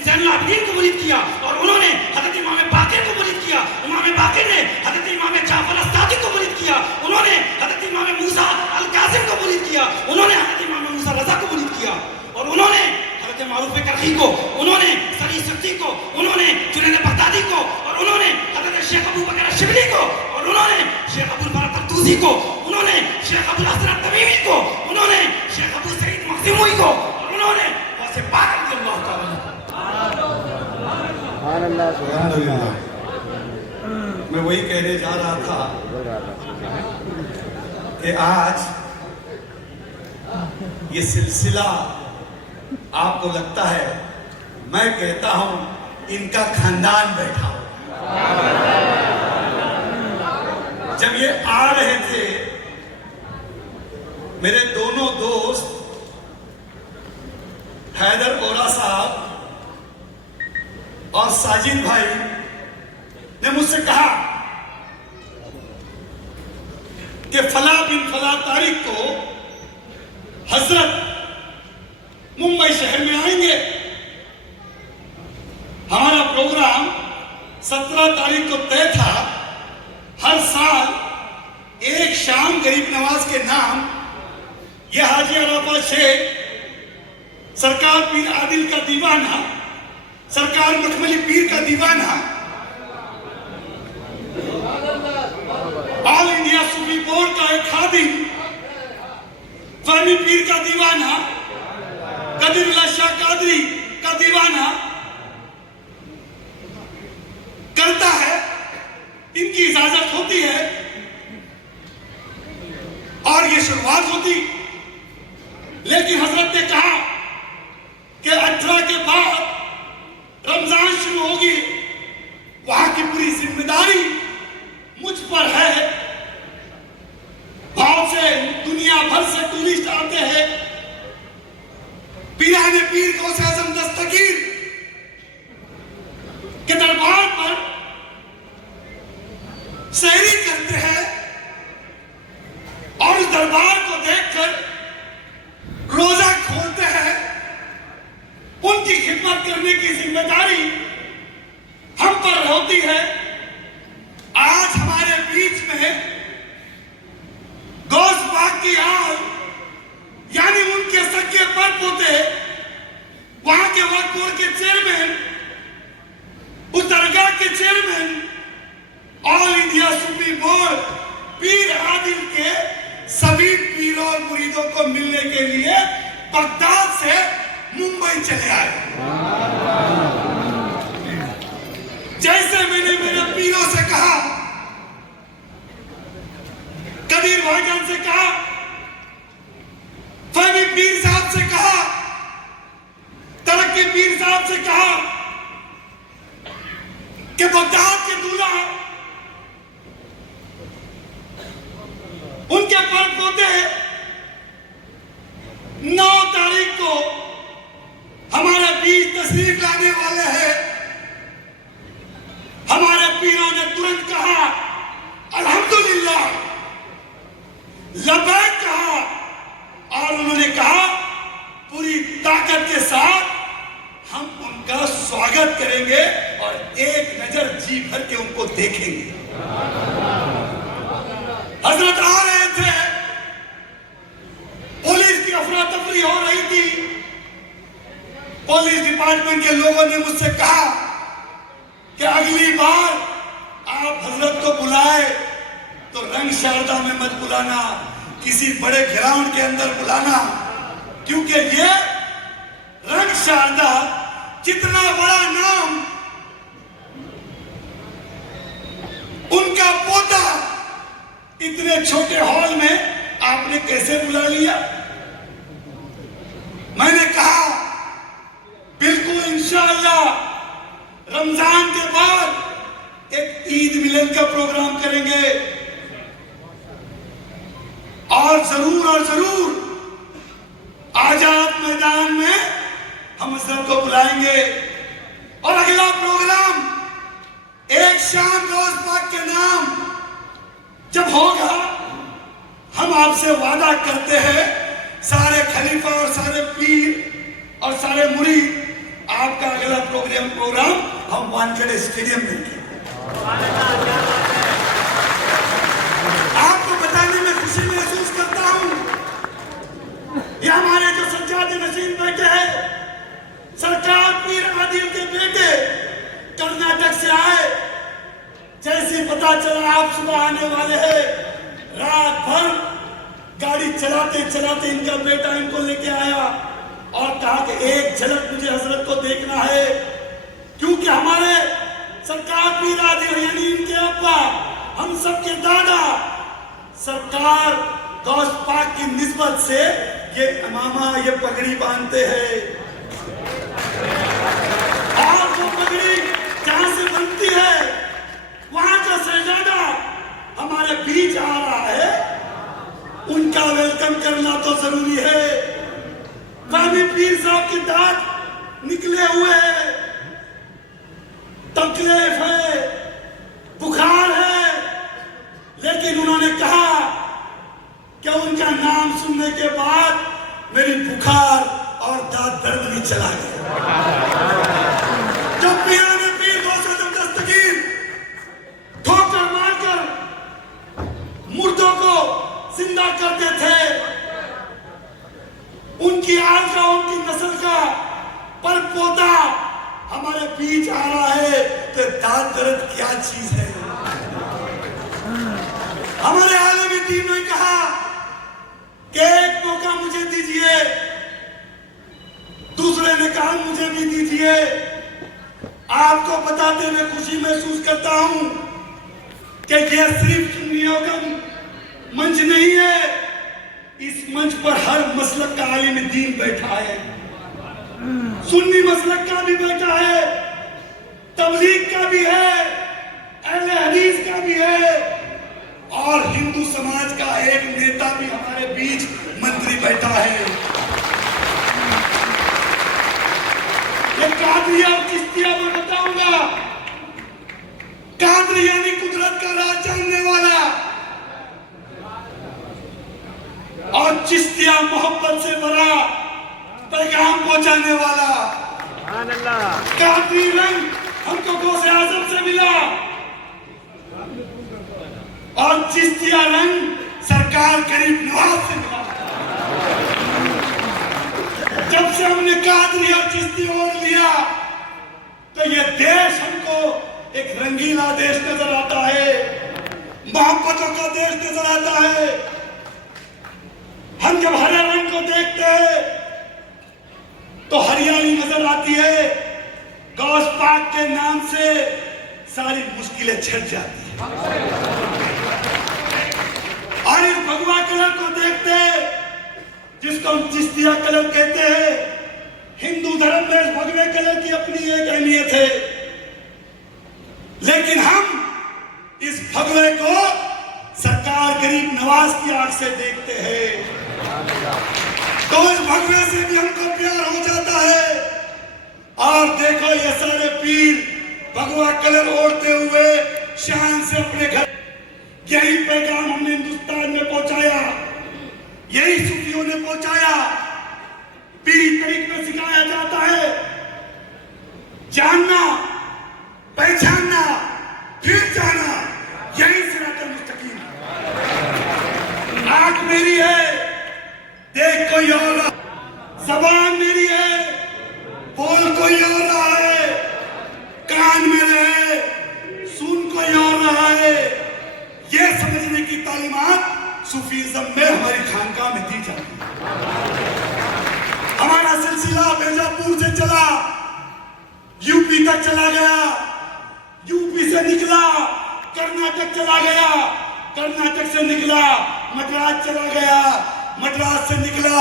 ज़ैनुल आबिदीन को मुरीद किया, और उन्होंने हज़रत इमाम बाक़िर को मुरीद किया, इमाम बाक़िर ने हज़रत इमाम जाफ़र अस-सादिक़ को मुरीद किया, उन्होंने हज़रत इमाम मूसा अल-काज़िम को मुरीद किया, उन्होंने हज़रत इमाम मूसा रज़ा को मुरीद किया, और उन्होंने हज़रत मारूफ करखी को, उन्होंने सरी सत्ती को, उन्होंने जुनैद बगदादी को, और उन्होंने हज़रत शेख अबू बकर शिबली को, और उन्होंने शेख अबुल फरत अल-तूसी को, उन्होंने शेख अबुल हसन अत-तमीमी को, उन्होंने शेख अबू सईद मखज़ूमी को, और उन्होंने गौसे पाक रज़ियल्लाहु ताला अन्हु। अल्हम्दुलिल्लाह। मैं वही कहने जा रहा था कि आज ये सिलसिला आपको लगता है, मैं कहता हूं इनका खानदान बैठा हो। जब ये आ रहे थे, मेरे दोनों दोस्त हैदर ओरा साहब और साजिद भाई ने मुझसे कहा कि फला बिन फला तारीख को हजरत मुंबई शहर में आएंगे। हमारा प्रोग्राम 17 तारीख को तय था। हर साल एक शाम गरीब नवाज के नाम यह हाजी अराफा शेख, सरकार पीर आदिल का दीवाना, सरकार मखमली पीर का दीवाना, ऑल इंडिया सूफी बोर्ड का एक खादिम, फहमी पीर का दीवाना, कदीरुल्लाह शाह कादरी का दीवाना करता है। इनकी इजाजत होती है और ये शुरुआत होती, लेकिन हजरत ने कहा कि 18 के बाद रमजान शुरू होगी, वहां की पूरी जिम्मेदारी मुझ पर है। भाव से दुनिया भर से टूरिस्ट आते हैं, पीराने पीर गौसे आज़म दस्तगीर के दरबार पर सैरी करते हैं, और इस दरबार को देखकर रोजा खोलते हैं। उनकी खिदमत करने की जिम्मेदारी हम पर होती है। आज हमारे बीच में गौस पाक की बोर्ड के चेयरमैन, उस दरगाह के chairman, all India supreme board पीर आदिल के सभी पीरों और मुरीदों को मिलने के लिए बगदाद से मुंबई चले आए। जैसे मैंने मेरे पीरों से कहा, कबीर भाईजान से कहा, फहमी पीर साहब से कहा, तरक्की पीर साहब से कहा कि बगदाद के दूल्हा उनके परपोते 9 तारीख को हमारे बीच तशरीफ लाने वाले हैं। हमारे पीरों ने तुरंत कहा अल्हम्दुलिल्लाह, लबैक कहा, और उन्होंने कहा पूरी ताकत के साथ हम उनका स्वागत करेंगे और एक नजर जी भर के उनको देखेंगे। हजरत आ रहे थे, पुलिस की अफरा तफरी हो रही थी। पुलिस डिपार्टमेंट के लोगों ने मुझसे कहा कि अगली बार आप हजरत को बुलाए तो रंग शारदा में मत बुलाना, किसी बड़े ग्राउंड के अंदर बुलाना, क्योंकि ये रंग शारदा कितना बड़ा नाम, उनका पोता इतने छोटे हॉल में आपने कैसे बुला लिया। मैंने कहा बिल्कुल इंशाअल्लाह रमजान के बाद एक ईद मिलन का प्रोग्राम करेंगे और जरूर आजाद मैदान में हम सबको बुलाएंगे। और अगला प्रोग्राम एक शाम रोज पाक के नाम जब होगा, हम आपसे वादा करते हैं, सारे खलीफा और सारे पीर और सारे मुरीद, आपका अगला प्रोग्राम हम वानखेड़े स्टेडियम में आपको बताने में खुशी महसूस करता हूं। ये हमारे जो सज्जाद नशीन बेटे हैं, सरकार पीर आदिल के बेटे कर्नाटक से आए। जैसे पता चला आप सुबह आने वाले हैं, रात भर गाड़ी चलाते चलाते इनका बेटा इनको लेके आया और कहा कि एक झलक मुझे हजरत को देखना है, क्योंकि हमारे सरकार पीर आदिल यानी इनके अब्बा, हम सबके दादा सरकार गौस पाक की निस्बत से ये इमामा, ये पगड़ी बांधते हैं। और वो पगड़ी जहां से बनती है वहां का शहजादा हमारे बीच आ रहा है, उनका वेलकम करना तो जरूरी है। फहमी पीर साहब के दांत निकले हुए हैं, तकलीफ है, बुखार है, लेकिन उन्होंने कहा कि उनका नाम सुनने के बाद मेरी बुखार और दांत दर्द भी चला गया। जब पीराने पीर गौसुल दस्तगीर ठोकर मारकर मुर्दों को जिंदा करते थे, उनकी आल का, उनकी नस्ल का परपोता हमारे बीच आ रहा है, तो दांत दर्द क्या चीज है। हमारे आलमी दीन ने कहा कि एक मौका मुझे दीजिए, दूसरे ने कहा मुझे भी दीजिए। आपको बताते हुए खुशी महसूस करता हूं कि यह सिर्फ सुन्नियों का मंच नहीं है, इस मंच पर हर मसलक का आलिम दीन बैठा है। सुन्नी मसलक का भी बैठा है, तबलीग का भी है, अहले हदीस का भी है, और हिंदू समाज का एक नेता भी हमारे बीच मंत्री बैठा है। ये कादरिया और चिश्तिया मैं बताऊंगा। कादरी यानी कुदरत का राज जानने वाला, और चिश्तिया मोहब्बत से भरा पैगाम पहुंचाने वाला। कादरी रंग हमको गौसे आजम से मिला और चिश्तिया रंग सरकार गरीब नवाज से मिला। जब से हमने कादरी और चिश्ती ओढ़ लिया तो ये देश हमको एक रंगीला देश नजर आता है, मोहब्बतों का देश नजर आता है। हम जब हरे रंग को देखते हैं तो हरियाली नजर आती है, गौस पाक के नाम से सारी मुश्किलें छट जाती हैं। और इस भगवा कलर को देखते हैं जिसको हम चिश्तिया कलर कहते हैं। हिंदू धर्म में इस भगवे कलर की अपनी एक अहमियत है, लेकिन हम इस भगवे को सरकार गरीब नवाज की आंख से देखते हैं तो इस भगवे से भी हमको प्यार हो जाता है। और देखो ये सारे पीर भगवा कलर ओढ़ते हुए शान से अपने घर, यही पैगाम हमने हिंदुस्तान में पहुंचाया, यही सूफियों ने पहुंचाया। पीरी तरीक में सिखाया जाता है जानना, पहचानना, फिर जाना, यही सिरातुल मुस्तकीम। आंख मेरी है, देख कोई और रहा, ज़बान मेरी है, बोल कोई और रहा है, कान मेरे है, सुन कोई और रहा है। ये समझने की तालीमात सूफीज़्म में हमारी खानकाह में दी जाती है। हमारा सिलसिला बीजापुर से चला, यूपी तक चला गया, यूपी से निकला कर्नाटक चला गया, कर्नाटक से निकला मद्रास चला गया, मद्रास से निकला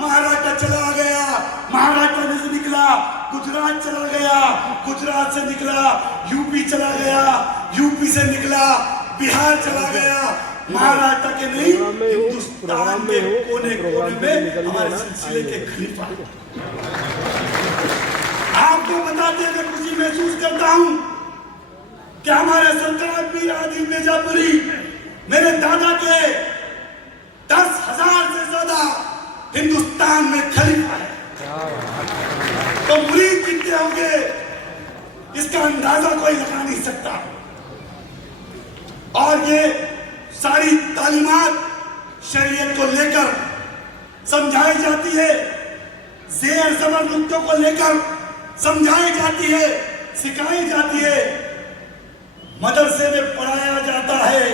महाराष्ट्र चला गया, महाराष्ट्र से निकला गुजरात चला गया, गुजरात से निकला यूपी चला गया, यूपी से निकला बिहार चला गया। महाराष्ट्र के नहीं, हिंदुस्तान के कोने कोने में हमारे सिलसिले के खलीफा। आपको बताते हुए खुशी महसूस करता हूं कि हमारे सरदार पीर आदिल मिर्जापुरी मेरे दादा के 10,000 से ज्यादा हिंदुस्तान में खलीफा है। तो मुरीद कितने होंगे इसका अंदाजा कोई लगा नहीं सकता। और ये सारी तालीमात शरीयत को लेकर समझाई जाती है, ज़ेर ज़बर नुक्तों को लेकर समझाई जाती है, सिखाई जाती है, मदरसे में पढ़ाया जाता है,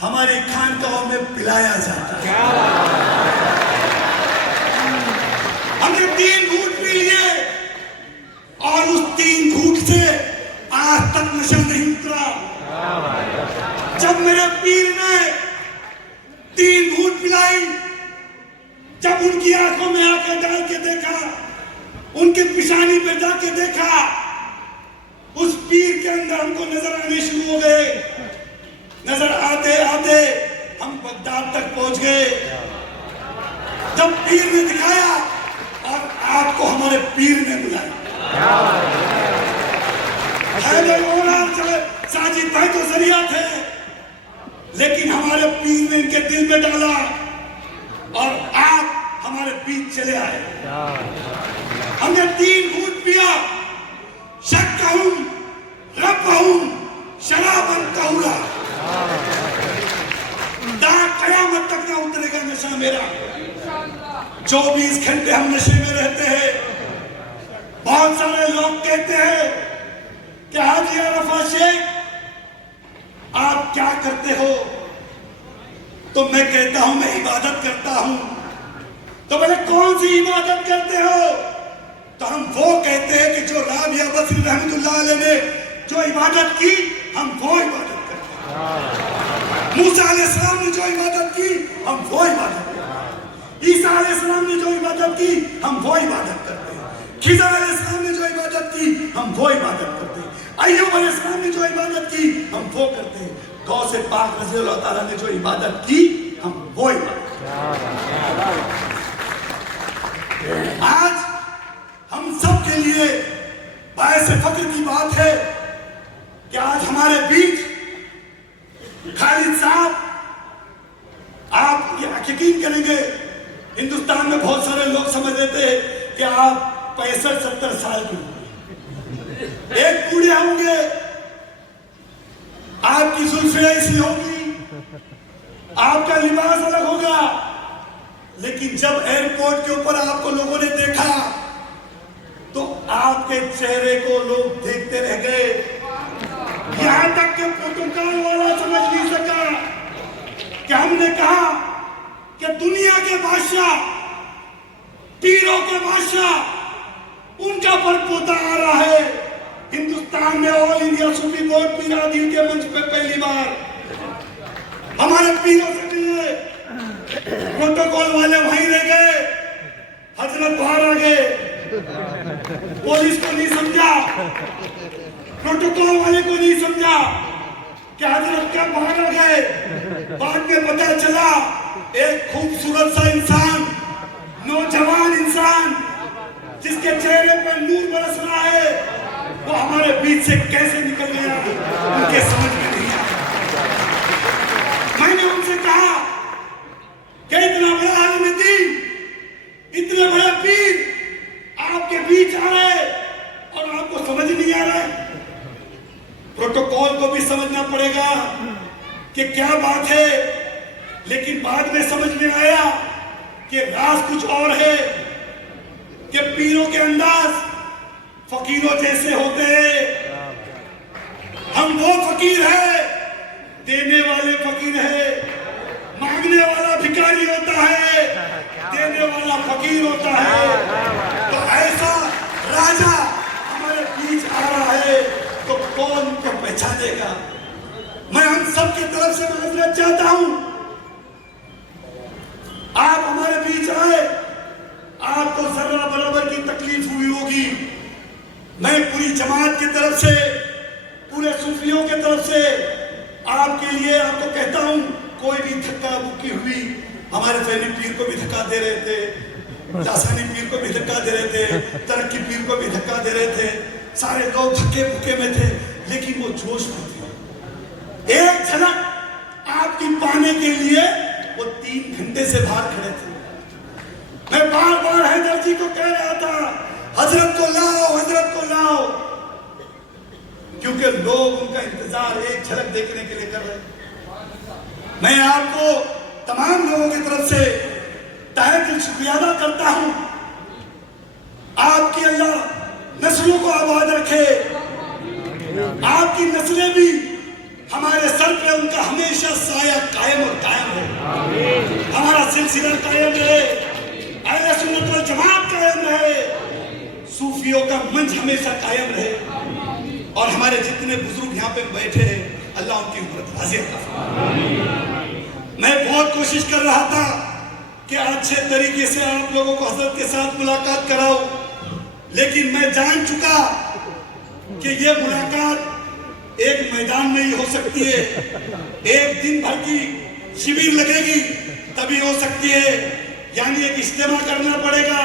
हमारी खानकाहों में पिलाया जाता है। हमने 3 घूंट पी लिए और उस 3 घूंट से आज तक नशा नहीं उतरा। जब मेरे पीर ने 3 घूंट पिलाई, जब उनकी आंखों में आंखें डाल के देखा, उनके पिशानी पे जाके देखा, उस पीर के अंदर हमको नजर आने शुरू हो गए। नजर आते आते हम बगदाद तक पहुंच गए। जब पीर ने दिखाया और आपको हमारे पीर ने बुलाया, साजिद भाई तो जरिया थे, लेकिन हमारे पीर ने इनके दिल में डाला और आप हमारे बीच चले आए। हमने 3 घूंट पिया, शक कहूं, रब कहूं, शराबन कहूंगा, दाग कयामत तक ना उतरेगा नशा मेरा। 24 घंटे हम नशे में रहते हैं। बहुत सारे लोग कहते हैं कि हाजी अरफा शेख आप क्या करते हो? तो मैं कहता हूं मैं इबादत करता हूं। तो बोले कौन सी इबादत करते हो? तो हम वो कहते हैं कि जो राबिया बसरी रहमतुल्लाह अलैह ने जो इबादत की, हम वो इबादत करते हैं। मूसा अलैहिस्सलाम ने जो इबादत की, हम वो इबादत करते हैं। ईसा अलैहिस्सलाम ने जो इबादत की, हम वो इबादत करते हैं। खिज़र अलैहिस्सलाम ने जो इबादत की, हम वो इबादत करते हैं। अय्यूब अलैहिस्सलाम ने जो इबादत की, हम वो करते हैं। गौ से पाक रज़ी अल्लाह ताला ने जो इबादत की, हम वो इबादत करते हैं। आज हम सब के लिए बायस फख्र की बात है कि आज हमारे बीच खालिद साहब, आप ये यकीन करेंगे हिंदुस्तान में बहुत सारे लोग समझ लेते हैं कि आप 65-70 साल के एक बूढ़े होंगे, आपकी जुल्फे ऐसी होगी, आपका लिबास अलग होगा, लेकिन जब एयरपोर्ट के ऊपर आपको लोगों ने देखा आपके चेहरे को लोग देखते रह गए, यहां तक कि प्रोटोकॉल वाला समझ नहीं सका कि हमने कहा कि दुनिया के बादशाह, पीरों के बादशाह, उनका परपोता आ रहा है हिंदुस्तान में। ऑल इंडिया सूफी बोर्ड पीरादीन के मंच पे पहली बार हमारे पीरों से मिले। प्रोटोकॉल वाले वहीं रह गए, हजरत बाहर आ गए, पुलिस को नहीं समझा, प्रोटोकॉल वाले को नहीं समझा कि हजरत क्या बाहर आ गए। बाद में पता चला एक खूबसूरत सा इंसान, नौजवान इंसान जिसके चेहरे पर नूर बरस रहा है, वो हमारे बीच से कैसे निकल गया उनके समझ में नहीं आया। मैंने उनसे कहा कि इतना बड़ा आलिम दीन, इतने बड़े पीर आपके बीच आ रहे और आपको समझ नहीं आ रहा है। प्रोटोकॉल को भी समझना पड़ेगा कि क्या बात है, लेकिन बाद में समझ में आया कि राज कुछ और है, कि पीरों के अंदाज फकीरों जैसे होते हैं। हम वो फकीर है, देने वाले फकीर है, मांगने वाला भिखारी होता है, देने वाला फकीर होता है। तो ऐसा राजा हमारे बीच आ रहा है तो कौन उनको पहचानेगा। मैं हम सब की तरफ से माजरत चाहता हूं, आप हमारे बीच आए, आपको जर्रा बराबर की तकलीफ हुई होगी। मैं पूरी जमात की तरफ से, पूरे सूफियों की तरफ से आपके लिए आपको कहता हूं, कोई भी धक्का मुक्की हुई, हमारे फैनी पीर को भी धक्का दे रहे थे, लासानी पीर को भी धक्का दे रहे थे, तरक्की पीर को भी धक्का दे रहे थे, सारे लोग धक्के मुक्के में थे, लेकिन वो जोश में थे। एक झलक आपकी पाने के लिए वो 3 घंटे से बाहर खड़े थे। मैं बार बार हैदर जी को कह रहा था, हजरत को लाओ, हजरत को लाओ, क्योंकि लोग उनका इंतजार एक झलक देखने के लिए कर रहे हैं। मैं आपको तमाम लोगों की तरफ से तहे दिल शुक्रिया अदा करता हूं। आपकी अल्लाह नस्लों को आबाद रखे, आपकी नस्लें भी हमारे सर पे उनका हमेशा साया कायम और कायम है, हमारा सिलसिला कायम रहे, अहले सुन्नत वल जमात कायम रहे, सूफियों का मंच हमेशा कायम रहे, और हमारे जितने बुजुर्ग यहाँ पे बैठे हैं, अल्लाह उनकी उम्र दराज़ी अता फरमाए। मैं बहुत कोशिश कर रहा था कि अच्छे तरीके से आप लोगों को हजरत के साथ मुलाकात कराऊं, लेकिन मैं जान चुका कि ये मुलाकात एक मैदान में ही हो सकती है, एक दिन भर की शिविर लगेगी तभी हो सकती है, यानी एक इज्तिमा करना पड़ेगा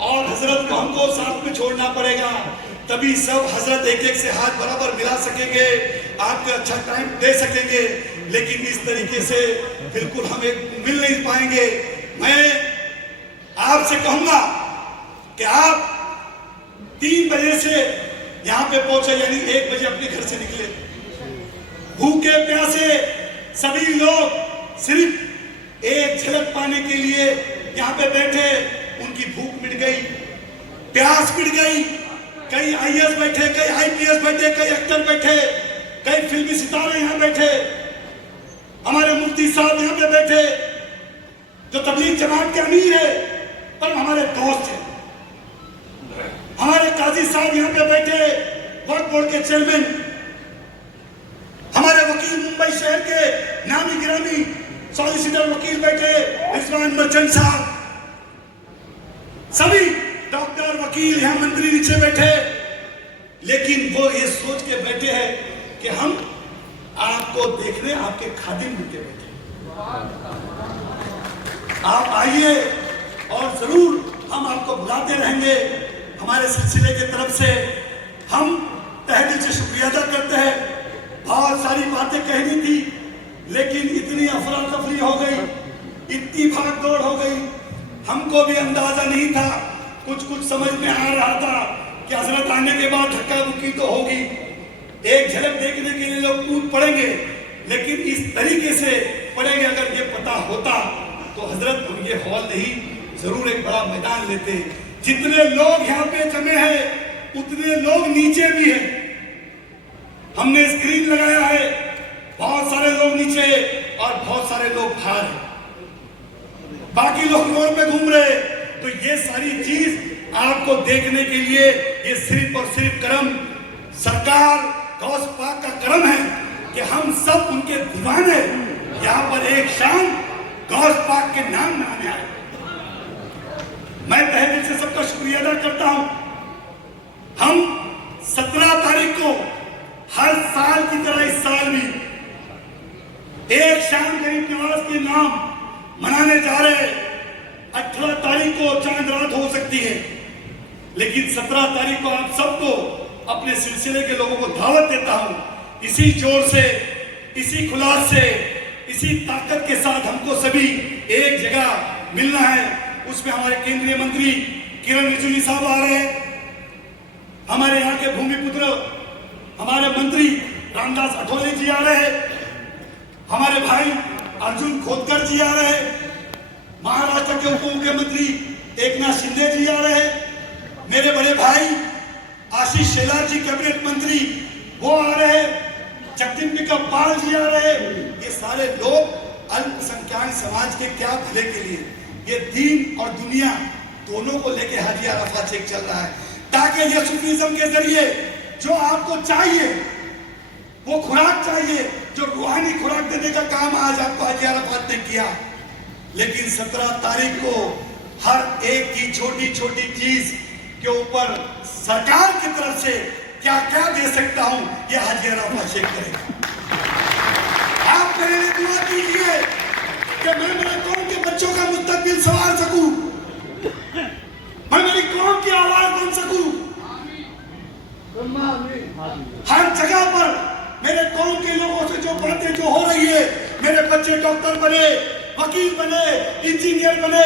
और हजरत को हमको साथ में छोड़ना पड़ेगा, तभी सब हजरत एक एक से हाथ बराबर मिला सकेंगे, आपको अच्छा टाइम दे सकेंगे। लेकिन इस तरीके से बिल्कुल हम एक मिल नहीं पाएंगे। मैं आपसे कहूंगा कि आप 3 बजे से यहाँ पे पहुंचे, यानी 1 बजे अपने घर से निकले, भूखे प्यासे सभी लोग सिर्फ एक झलक पाने के लिए यहाँ पे बैठे। उनकी भूख मिट गई, प्यास मिट गई। कई आईएएस बैठे, कई आईपीएस बैठे, कई एक्टर बैठे, कई फिल्मी सितारे यहाँ बैठे, हमारे मुफ्ती साहब यहाँ पे बैठे जो तबलीग जमात के अमीर है पर हमारे दोस्त हैं, हमारे काजी साहब यहाँ पे बैठे, वक्फ बोर्ड के चेयरमैन, हमारे वकील मुंबई शहर के नामी गिरामी सॉलिसिटर वकील बैठे, रिजवान मर्चेंट साहब, सभी डॉक्टर वकील यहाँ मंत्री नीचे बैठे, लेकिन वो ये सोच के बैठे हैं कि हम आपको देखने आपके खादिम मिलके बैठे। आप आइए और जरूर हम आपको बुलाते रहेंगे। हमारे सिलसिले की तरफ से हम तहे दिल से शुक्रिया अदा करते हैं। बहुत सारी बातें कहनी थी, लेकिन इतनी अफरा तफरी हो गई, इतनी भाग दौड़ हो गई, हमको भी अंदाजा नहीं था। कुछ समझ में आ रहा था कि हजरत आने के बाद धक्का मुक्की तो होगी, एक झलक देखने के लिए लोग कूद पड़ेंगे, लेकिन इस तरीके से पड़ेंगे। अगर ये पता होता तो हजरत हम ये हॉल नहीं, जरूर एक बड़ा मैदान लेते। जितने लोग यहाँ पे जमे हैं उतने लोग नीचे भी हैं। हमने स्क्रीन लगाया है, बहुत सारे लोग नीचे और बहुत सारे लोग बाहर हैं, बाकी लोग रोड पे घूम रहे। तो ये सारी चीज आपको देखने के लिए ये सिर्फ और सिर्फ करम सरकार गौस पाक का करम है कि हम सब उनके दीवाने यहाँ पर एक शाम गौस पाक के नाम मनाने आए। मैं तहे दिल से सबका शुक्रिया अदा करता हूं। हम 17 तारीख को हर साल की तरह इस साल भी एक शाम गरीब नवाज के नाम मनाने जा रहे हैं। 18 तारीख को चांद रात हो सकती है, लेकिन 17 तारीख को आप सबको अपने सिलसिले के लोगों को दावत देता हूं। इसी जोर से, इसी खुलास से, इसी ताकत के साथ हमको सभी एक जगह मिलना है। उसमें हमारे केंद्रीय मंत्री किरण रिजिजू साहब आ रहे हैं, हमारे यहाँ के भूमिपुत्र हमारे मंत्री रामदास अठौले जी आ रहे हैं, हमारे भाई अर्जुन खोतकर जी आ रहे हैं, महाराष्ट्र के उप मुख्यमंत्री एकनाथ शिंदे जी आ रहे हैं, मेरे बड़े भाई आशीष शेलार जी कैबिनेट मंत्री वो आ रहे हैं, जगदीप पाल जी आ रहे हैं। ये सारे लोग अल्पसंख्यक समाज के क्या भले के लिए, ये दीन और दुनिया दोनों को लेके हाजी अराफात चेक चल रहा है, ताकि ये सूफीज्म के जरिए जो आपको चाहिए, वो खुराक चाहिए, जो रूहानी खुराक देने का काम आज आपको हाजी अराफात ने किया। लेकिन 17 तारीख को हर एक की छोटी छोटी चीज के ऊपर सरकार की तरफ से क्या क्या दे सकता हूं, ये हाजी अराफात चेक करेगा। आप मेरे लिए दुआ कीजिए कि मैं मेरे कौम के बच्चों का मुस्तकबिल संवार सकूं, मैं मेरी कौम की आवाज बन सकूं। हर जगह पर मेरे कौम के लोगों से जो बातें जो हो रही है, मेरे बच्चे डॉक्टर बने, वकील बने, इंजीनियर बने,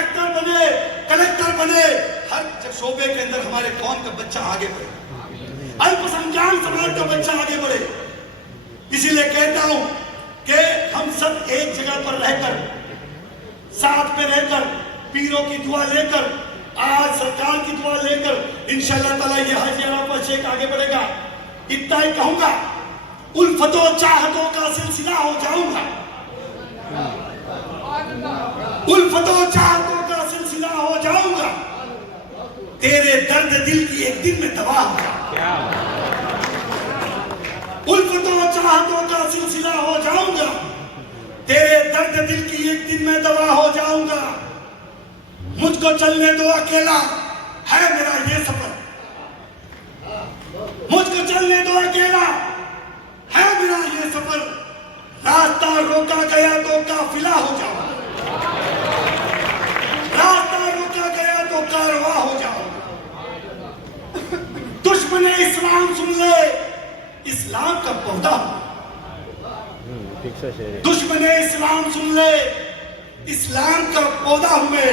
एक्टर बने, कलेक्टर बने, हर शोबे के अंदर हमारे कौम का बच्चा आगे बढ़े, अल्पसंख्यक समाज का बच्चा आगे बढ़े। इसीलिए कहता हूं कि हम सब एक जगह पर रहकर, साथ में रहकर, पीरों की दुआ लेकर, आज सरकार की दुआ लेकर इंशाअल्लाह ताला ये हाजी अराफात चेक आगे बढ़ेगा। इतना ही कहूंगा, उल्फतों चाहतों का सिलसिला हो जाऊंगा, उल्फतों चाहतों का सिलसिला हो जाऊंगा, तेरे दर्द दिल की एक दिन में दवा होगा। उल्फतों चाहतों का सिलसिला हो जाऊंगा, तेरे दर्द दिल की एक दिन में दवा हो जाऊंगा। मुझको चलने दो अकेला, है मेरा ये सफर, मुझको चलने दो अकेला, है मेरा ये सफर। रास्ता रोका गया तो काफिला हो जाओ, रास्ता रोका गया तो कारवा हो जाओ। दुश्मन इस्लाम सुन ले, इस्लाम का पौधा, दुश्मन इस्लाम सुन ले, इस्लाम का पौधा हुए।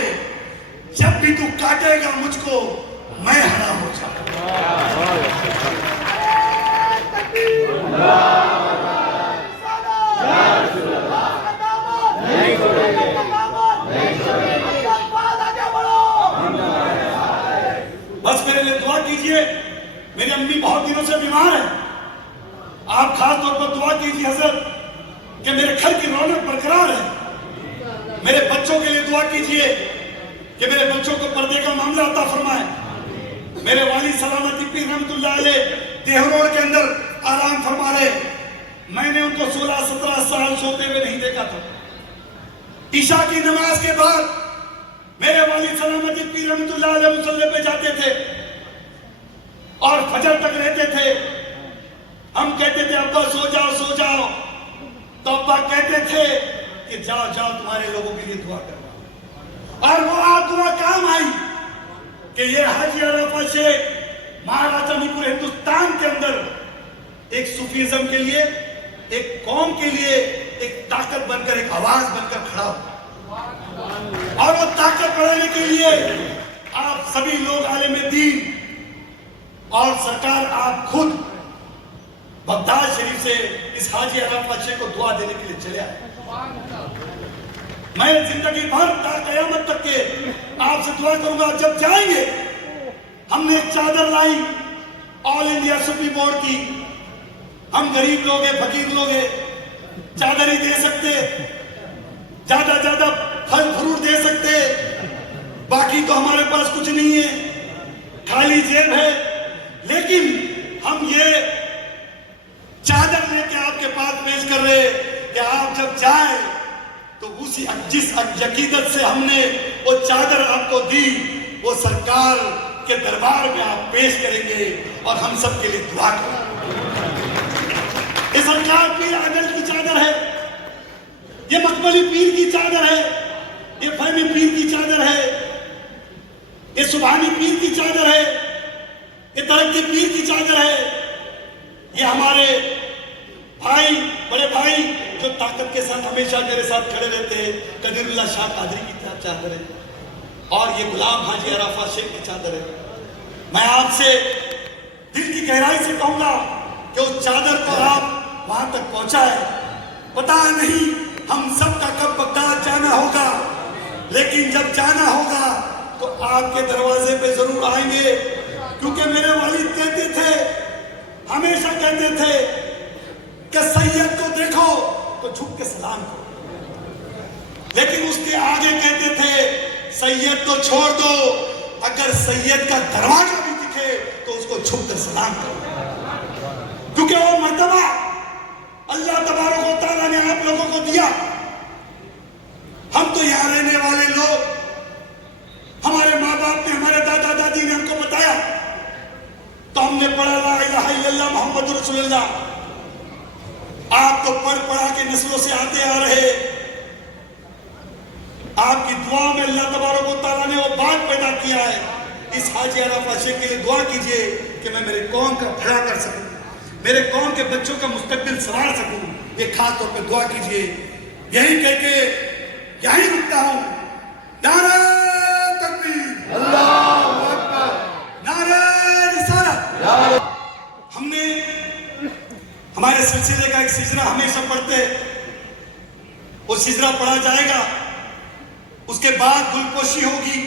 जब भी तू काटेगा मुझको, मैं हरा हो जाऊंगा। बस मेरे लिए दुआ कीजिए। मेरी अम्मी बहुत दिनों से बीमार है, आप खास तौर पर दुआ कीजिए हजरत कि मेरे घर की रौनक बरकरार है। मेरे बच्चों के लिए दुआ कीजिए कि मेरे बच्चों को पर्दे का मामला अता फरमाए। मेरे वाली सलामती पीर रहमतुल्लाह अलैह देहरोड के अंदर आराम फरमा रहे। मैंने उनको 16-17 साल सोते हुए नहीं देखा था। ईशा की नमाज के बाद मेरे वाली सलामती पीर रहमतुल्लाह अलैह मुसल्ले पे जाते थे और फजर तक रहते थे। हम कहते थे अब्बा सो जाओ सो जाओ, तो अब्बा कहते थे कि जाओ जाओ तुम्हारे लोगों के लिए दुआ करना। और वो आज दुआ काम आई कि ये हाजी अराफात से महाराष्ट्र नहीं पूरे हिंदुस्तान के अंदर एक सूफीज्म के लिए, एक कौम के लिए एक ताकत बनकर, एक आवाज बनकर खड़ा हो। और वो ताकत बढ़ाने के लिए आप सभी लोग आलिम दीन और सरकार, आप खुद बगदाद शरीफ से इस हाजी अराफात शेख को दुआ देने के लिए चले आए। मैं जिंदगी भर क़यामत तक के आपसे दुआ करूंगा, जब जाएंगे हम हमने एक चादर लाई ऑल इंडिया सुप्रीम बोर्ड की। हम गरीब लोग हैं, फकीर लोग हैं, चादर ही दे सकते, ज्यादा ज्यादा फल फ्रूट दे सकते, बाकी तो हमारे पास कुछ नहीं है, खाली जेब है। लेकिन हम ये चादर लेके आपके पास पेश कर रहे कि आप जब जाए तो उसी जिस अकीदत से हमने वो चादर आपको दी, वो सरकार के दरबार में आप पेश करेंगे और हम सब के लिए दुआ करेंगे। ये सरकार पीर अदल की चादर है, ये मकबली पीर की चादर है, ये फहमी पीर की चादर है, ये सुभानी पीर की चादर है, ये तरक्की पीर की चादर है। ये हमारे भाई, बड़े भाई जो ताकत के साथ हमेशा मेरे साथ खड़े रहते हैं, कदीरुल्लाह शाह कादरी की चादर है, और ये गुलाम हाजी अराफा शेख की चादर है। मैं आपसे दिल की गहराई से कहूंगा कि उस चादर को आप वहां तक पहुंचाए। पता नहीं हम सबका कब बगदाद जाना होगा, लेकिन जब जाना होगा तो आपके दरवाजे पे जरूर आएंगे, क्योंकि मेरे वालिद कहते थे, हमेशा कहते थे कि सैयद को देखो तो झुक के सलाम करो, लेकिन उसके आगे कहते थे सैयद को छोड़ दो, अगर सैयद का दरवाजा भी दिखे तो उसको झुक कर सलाम करो, क्योंकि वो मर्तबा अल्लाह तबारक व तआला ने आप लोगों को दिया। हम तो यहाँ रहने वाले लोग, हमारे माँ बाप ने, हमारे दादा दादी ने हमको बताया, तो हमने पढ़ा ला इलाहा इल्लल्लाह मोहम्मद रसूलुल्लाह। आप तो पढ़ पढ़ा के नस्लों से आते आ रहे, आपकी दुआ में अल्लाह तबारक व तआला ने वो बात पैदा किया है। इस हाजी अराफा शेख के लिए दुआ कीजिए कि मैं मेरे कौम का भला कर सकूं, मेरे कौम के बच्चों का मुस्तकबिल संवार सकूं। ये खास तौर पे दुआ कीजिए। यही कह के यही रुकता हूं। नारे तकबीर, अल्लाहू अकबर, नारे रिसालत। हमने हमारे सिलसिले का एक सिजरा हमेशा पढ़ते, वो सिजरा पढ़ा जाएगा, उसके बाद गुलपोशी होगी,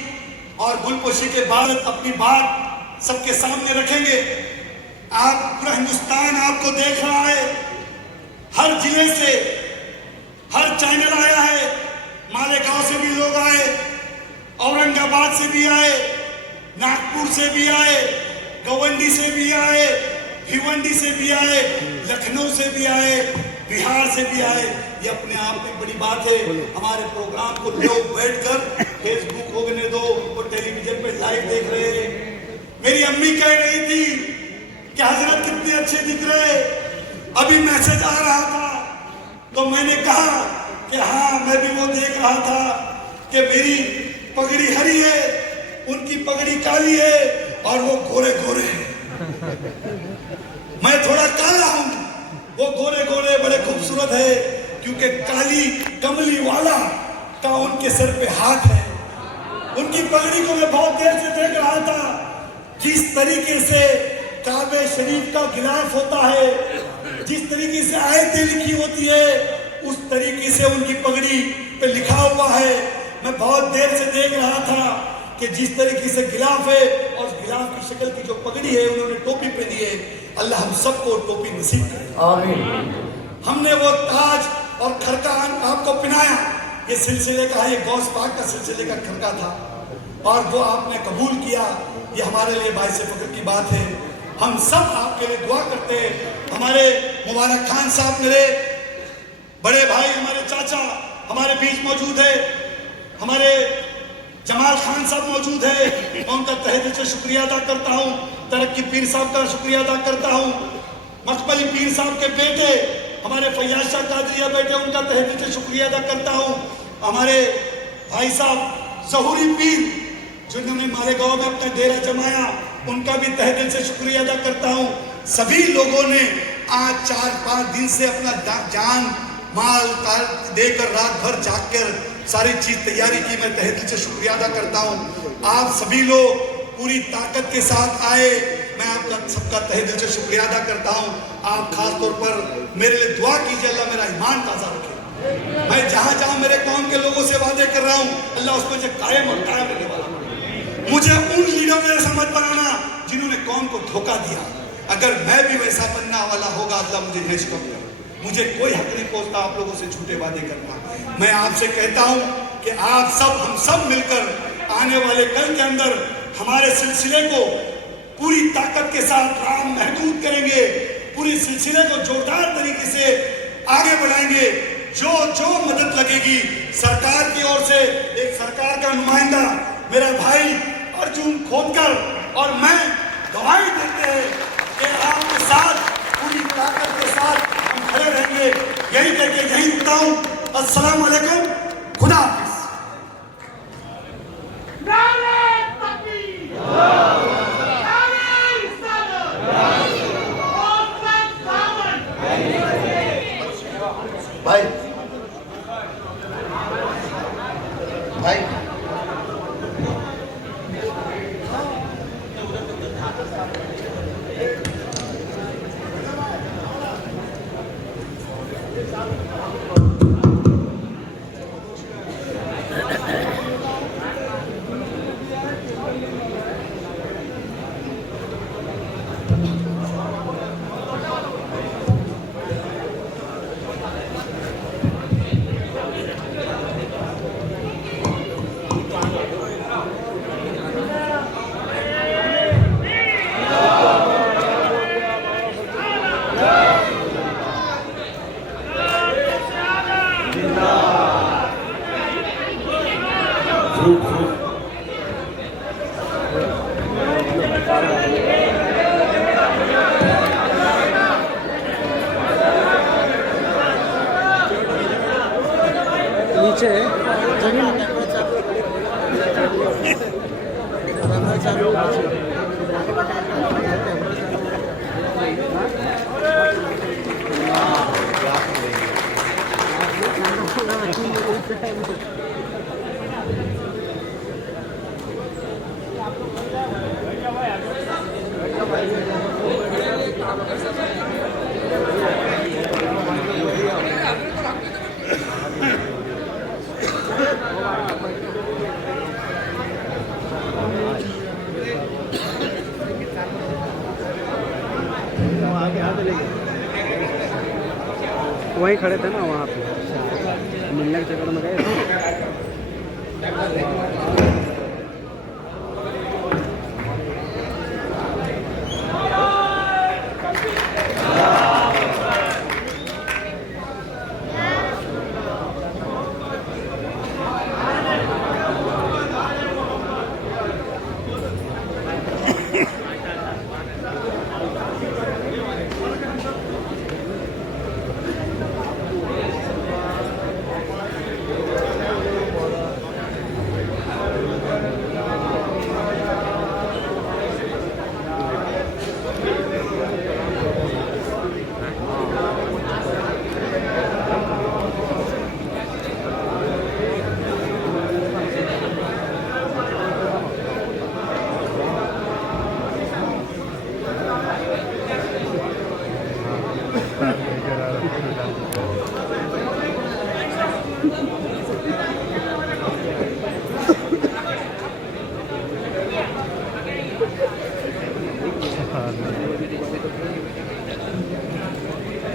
और गुलपोशी के बाद अपनी बात सबके सामने रखेंगे। आप पूरा हिंदुस्तान आपको देख रहा है, हर जिले से हर चैनल आया है, मालेगांव से भी लोग आए, औरंगाबाद से भी आए, नागपुर से भी आए, गवंडी से भी आए, भिवंडी से भी आए, लखनऊ से भी आए, बिहार से भी आए। ये अपने आप में बड़ी बात है। हमारे प्रोग्राम को लोग बैठकर फेसबुक होने दो और टेलीविजन पे लाइव देख रहे हैं। मेरी अम्मी कह रही थी कि हजरत कितने अच्छे दिख रहे, अभी मैसेज आ रहा था, तो मैंने कहा कि हाँ, मैं भी वो देख रहा था कि मेरी पगड़ी हरी है, उनकी पगड़ी काली है, और वो गोरे गोरे हैं। मैं थोड़ा काला हूं, वो गोरे गोरे बड़े खूबसूरत है, क्योंकि काली कमली वाला का उनके सर पे हाथ है। उनकी पगड़ी को मैं बहुत देर से देख रहा था। जिस तरीके से काबे शरीफ का गिलाफ होता है, जिस तरीके से आयतें लिखी होती है, उस तरीके से उनकी पगड़ी पे लिखा हुआ है। मैं बहुत देर से देख रहा था कि जिस तरीके से गिलाफ है, और गिलाफ की शक्ल की जो पगड़ी है, उन्होंने टोपी पहनी है। अल्लाह हम सबको टोपी नसीब करे, आमीन। हमने वो ताज और खरका आपको पहनाया, ये सिलसिले का है, ये गौस पाक का सिलसिले का खरका था, और जो आपने कबूल किया, ये हमारे लिए बाइस फख्र की बात है। हम सब आपके लिए दुआ करते हैं। हमारे मुबारक खान साहब, मेरे बड़े भाई, हमारे चाचा हमारे बीच मौजूद है, हमारे जमाल खान साहब मौजूद है, मैं उनका तहे दिल से शुक्रिया अदा करता हूँ। तरक्की पीर साहब का शुक्रिया अदा करता हूँ। मकबली पीर साहब के बेटे हमारे फैयाज शाह कादरिया बेटे, उनका तहे दिल से शुक्रिया अदा करता हूँ। हमारे भाई साहब ज़हूरी पीर जिन्होंने मालेगांव में अपना डेरा जमाया, उनका भी तहे दिल से शुक्रिया अदा करता हूँ। सभी लोगों ने आज 4-5 दिन से अपना जान माल देकर रात भर जागकर सारी चीज तैयारी की, मैं तहे दिल से शुक्रिया अदा करता हूँ। आप सभी लोग पूरी ताकत के साथ आए, मैं आपका सबका तहे दिल से शुक्रिया अदा करता हूँ। आप खास तौर पर मेरे लिए दुआ कीजिए, अल्लाह मेरा ईमान ताज़ा रखे। मैं जहाँ जहाँ मेरे कौम के लोगों से वादे कर रहा हूँ, अल्लाह उसमें से कायम और कायम रहने वाला। मुझे उन लीडरों के जैसा मत बनाना धोखा दिया। अगर मैं भी वैसा बनने वाला होगा, अल्लाह मुझे नेक्स्ट कब करे। मुझे कोई हक नहीं पहुंचता आप लोगों से झूठे वादे करना। मैं आपसे कहता हूं कि आप सब, हम सब मिलकर आने वाले कल के अंदर हमारे सिलसिले को पूरी ताकत के साथ राम महदूद करेंगे, पूरी सिलसिले को जोरदार तरीके से आगे बढ़ाएंगे। जो जो मदद लगेगी सरकार की ओर से, एक सरकार का नुमाइंदा मेरा भाई अर्जुन खोदकर और मैं गवाही देते हैं कि आपके साथ पूरी ताकत के साथ हम खड़े रहेंगे। यही कहकर यही रुकता हूं। अस्सलाम वालेकुम, खुदा हाफिज। भाई भाई नीचे जमीन वहीं खड़े थे ना, वहाँ पे मिलने के चक्कर में गए।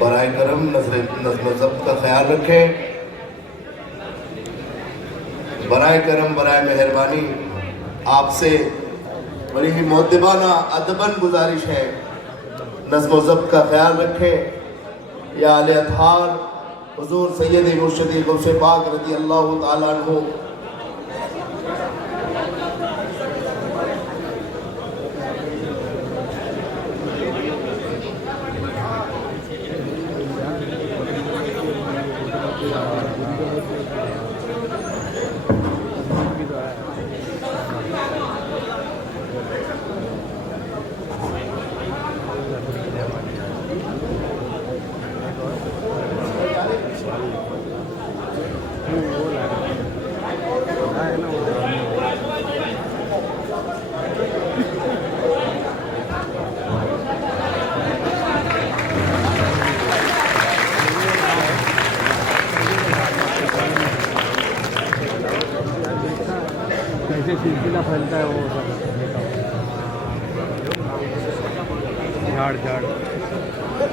बराए करम नज़्म ज़ब्त का ख्याल रखें। बराए करम, बराए मेहरबानी, आपसे बड़ी ही मुअद्दिबाना अदबन गुजारिश है, नज़्म ज़ब्त का ख्याल रखें। या आले अतहार हुज़ूर सैयद मुर्शिद गौसे पाक रज़ी अल्लाह तआला अन्हु कैसे सिलसिला फैलता है वो सब। झाड़ झाड़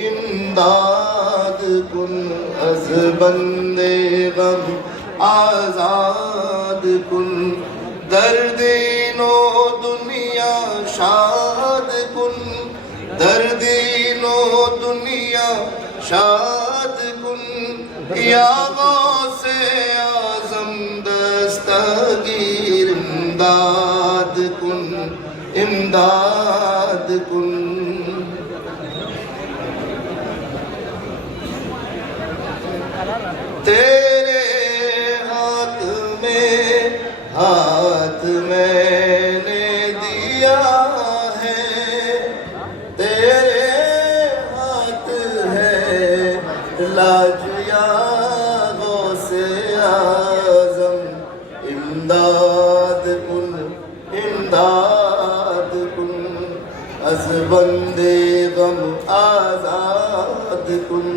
इमदाद कुन अज बंदे गम आजाद कुन दर्दीनो दुनिया शाद कुन दर्दीनो दुनिया शाद कुन या गौसे आजम दस्तगीर इमदाद कुन तेरे हाथ मैंने दिया है तेरे हाथ है लाज या गौसे आजम इमदाद कुन अज बंदे गम आजाद कुन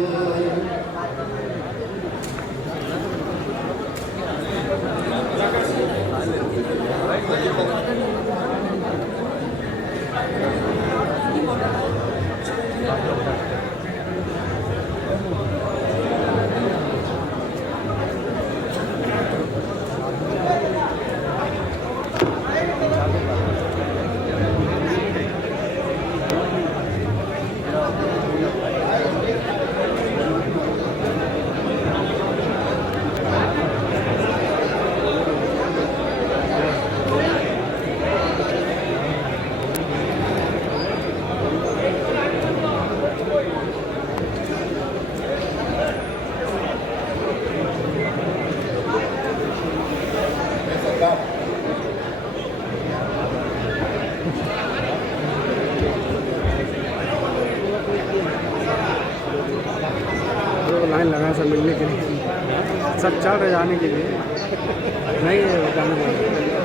लाइन लगा सब मिलने के लिए सब चल रहे जाने के लिए नहीं जाने के लिए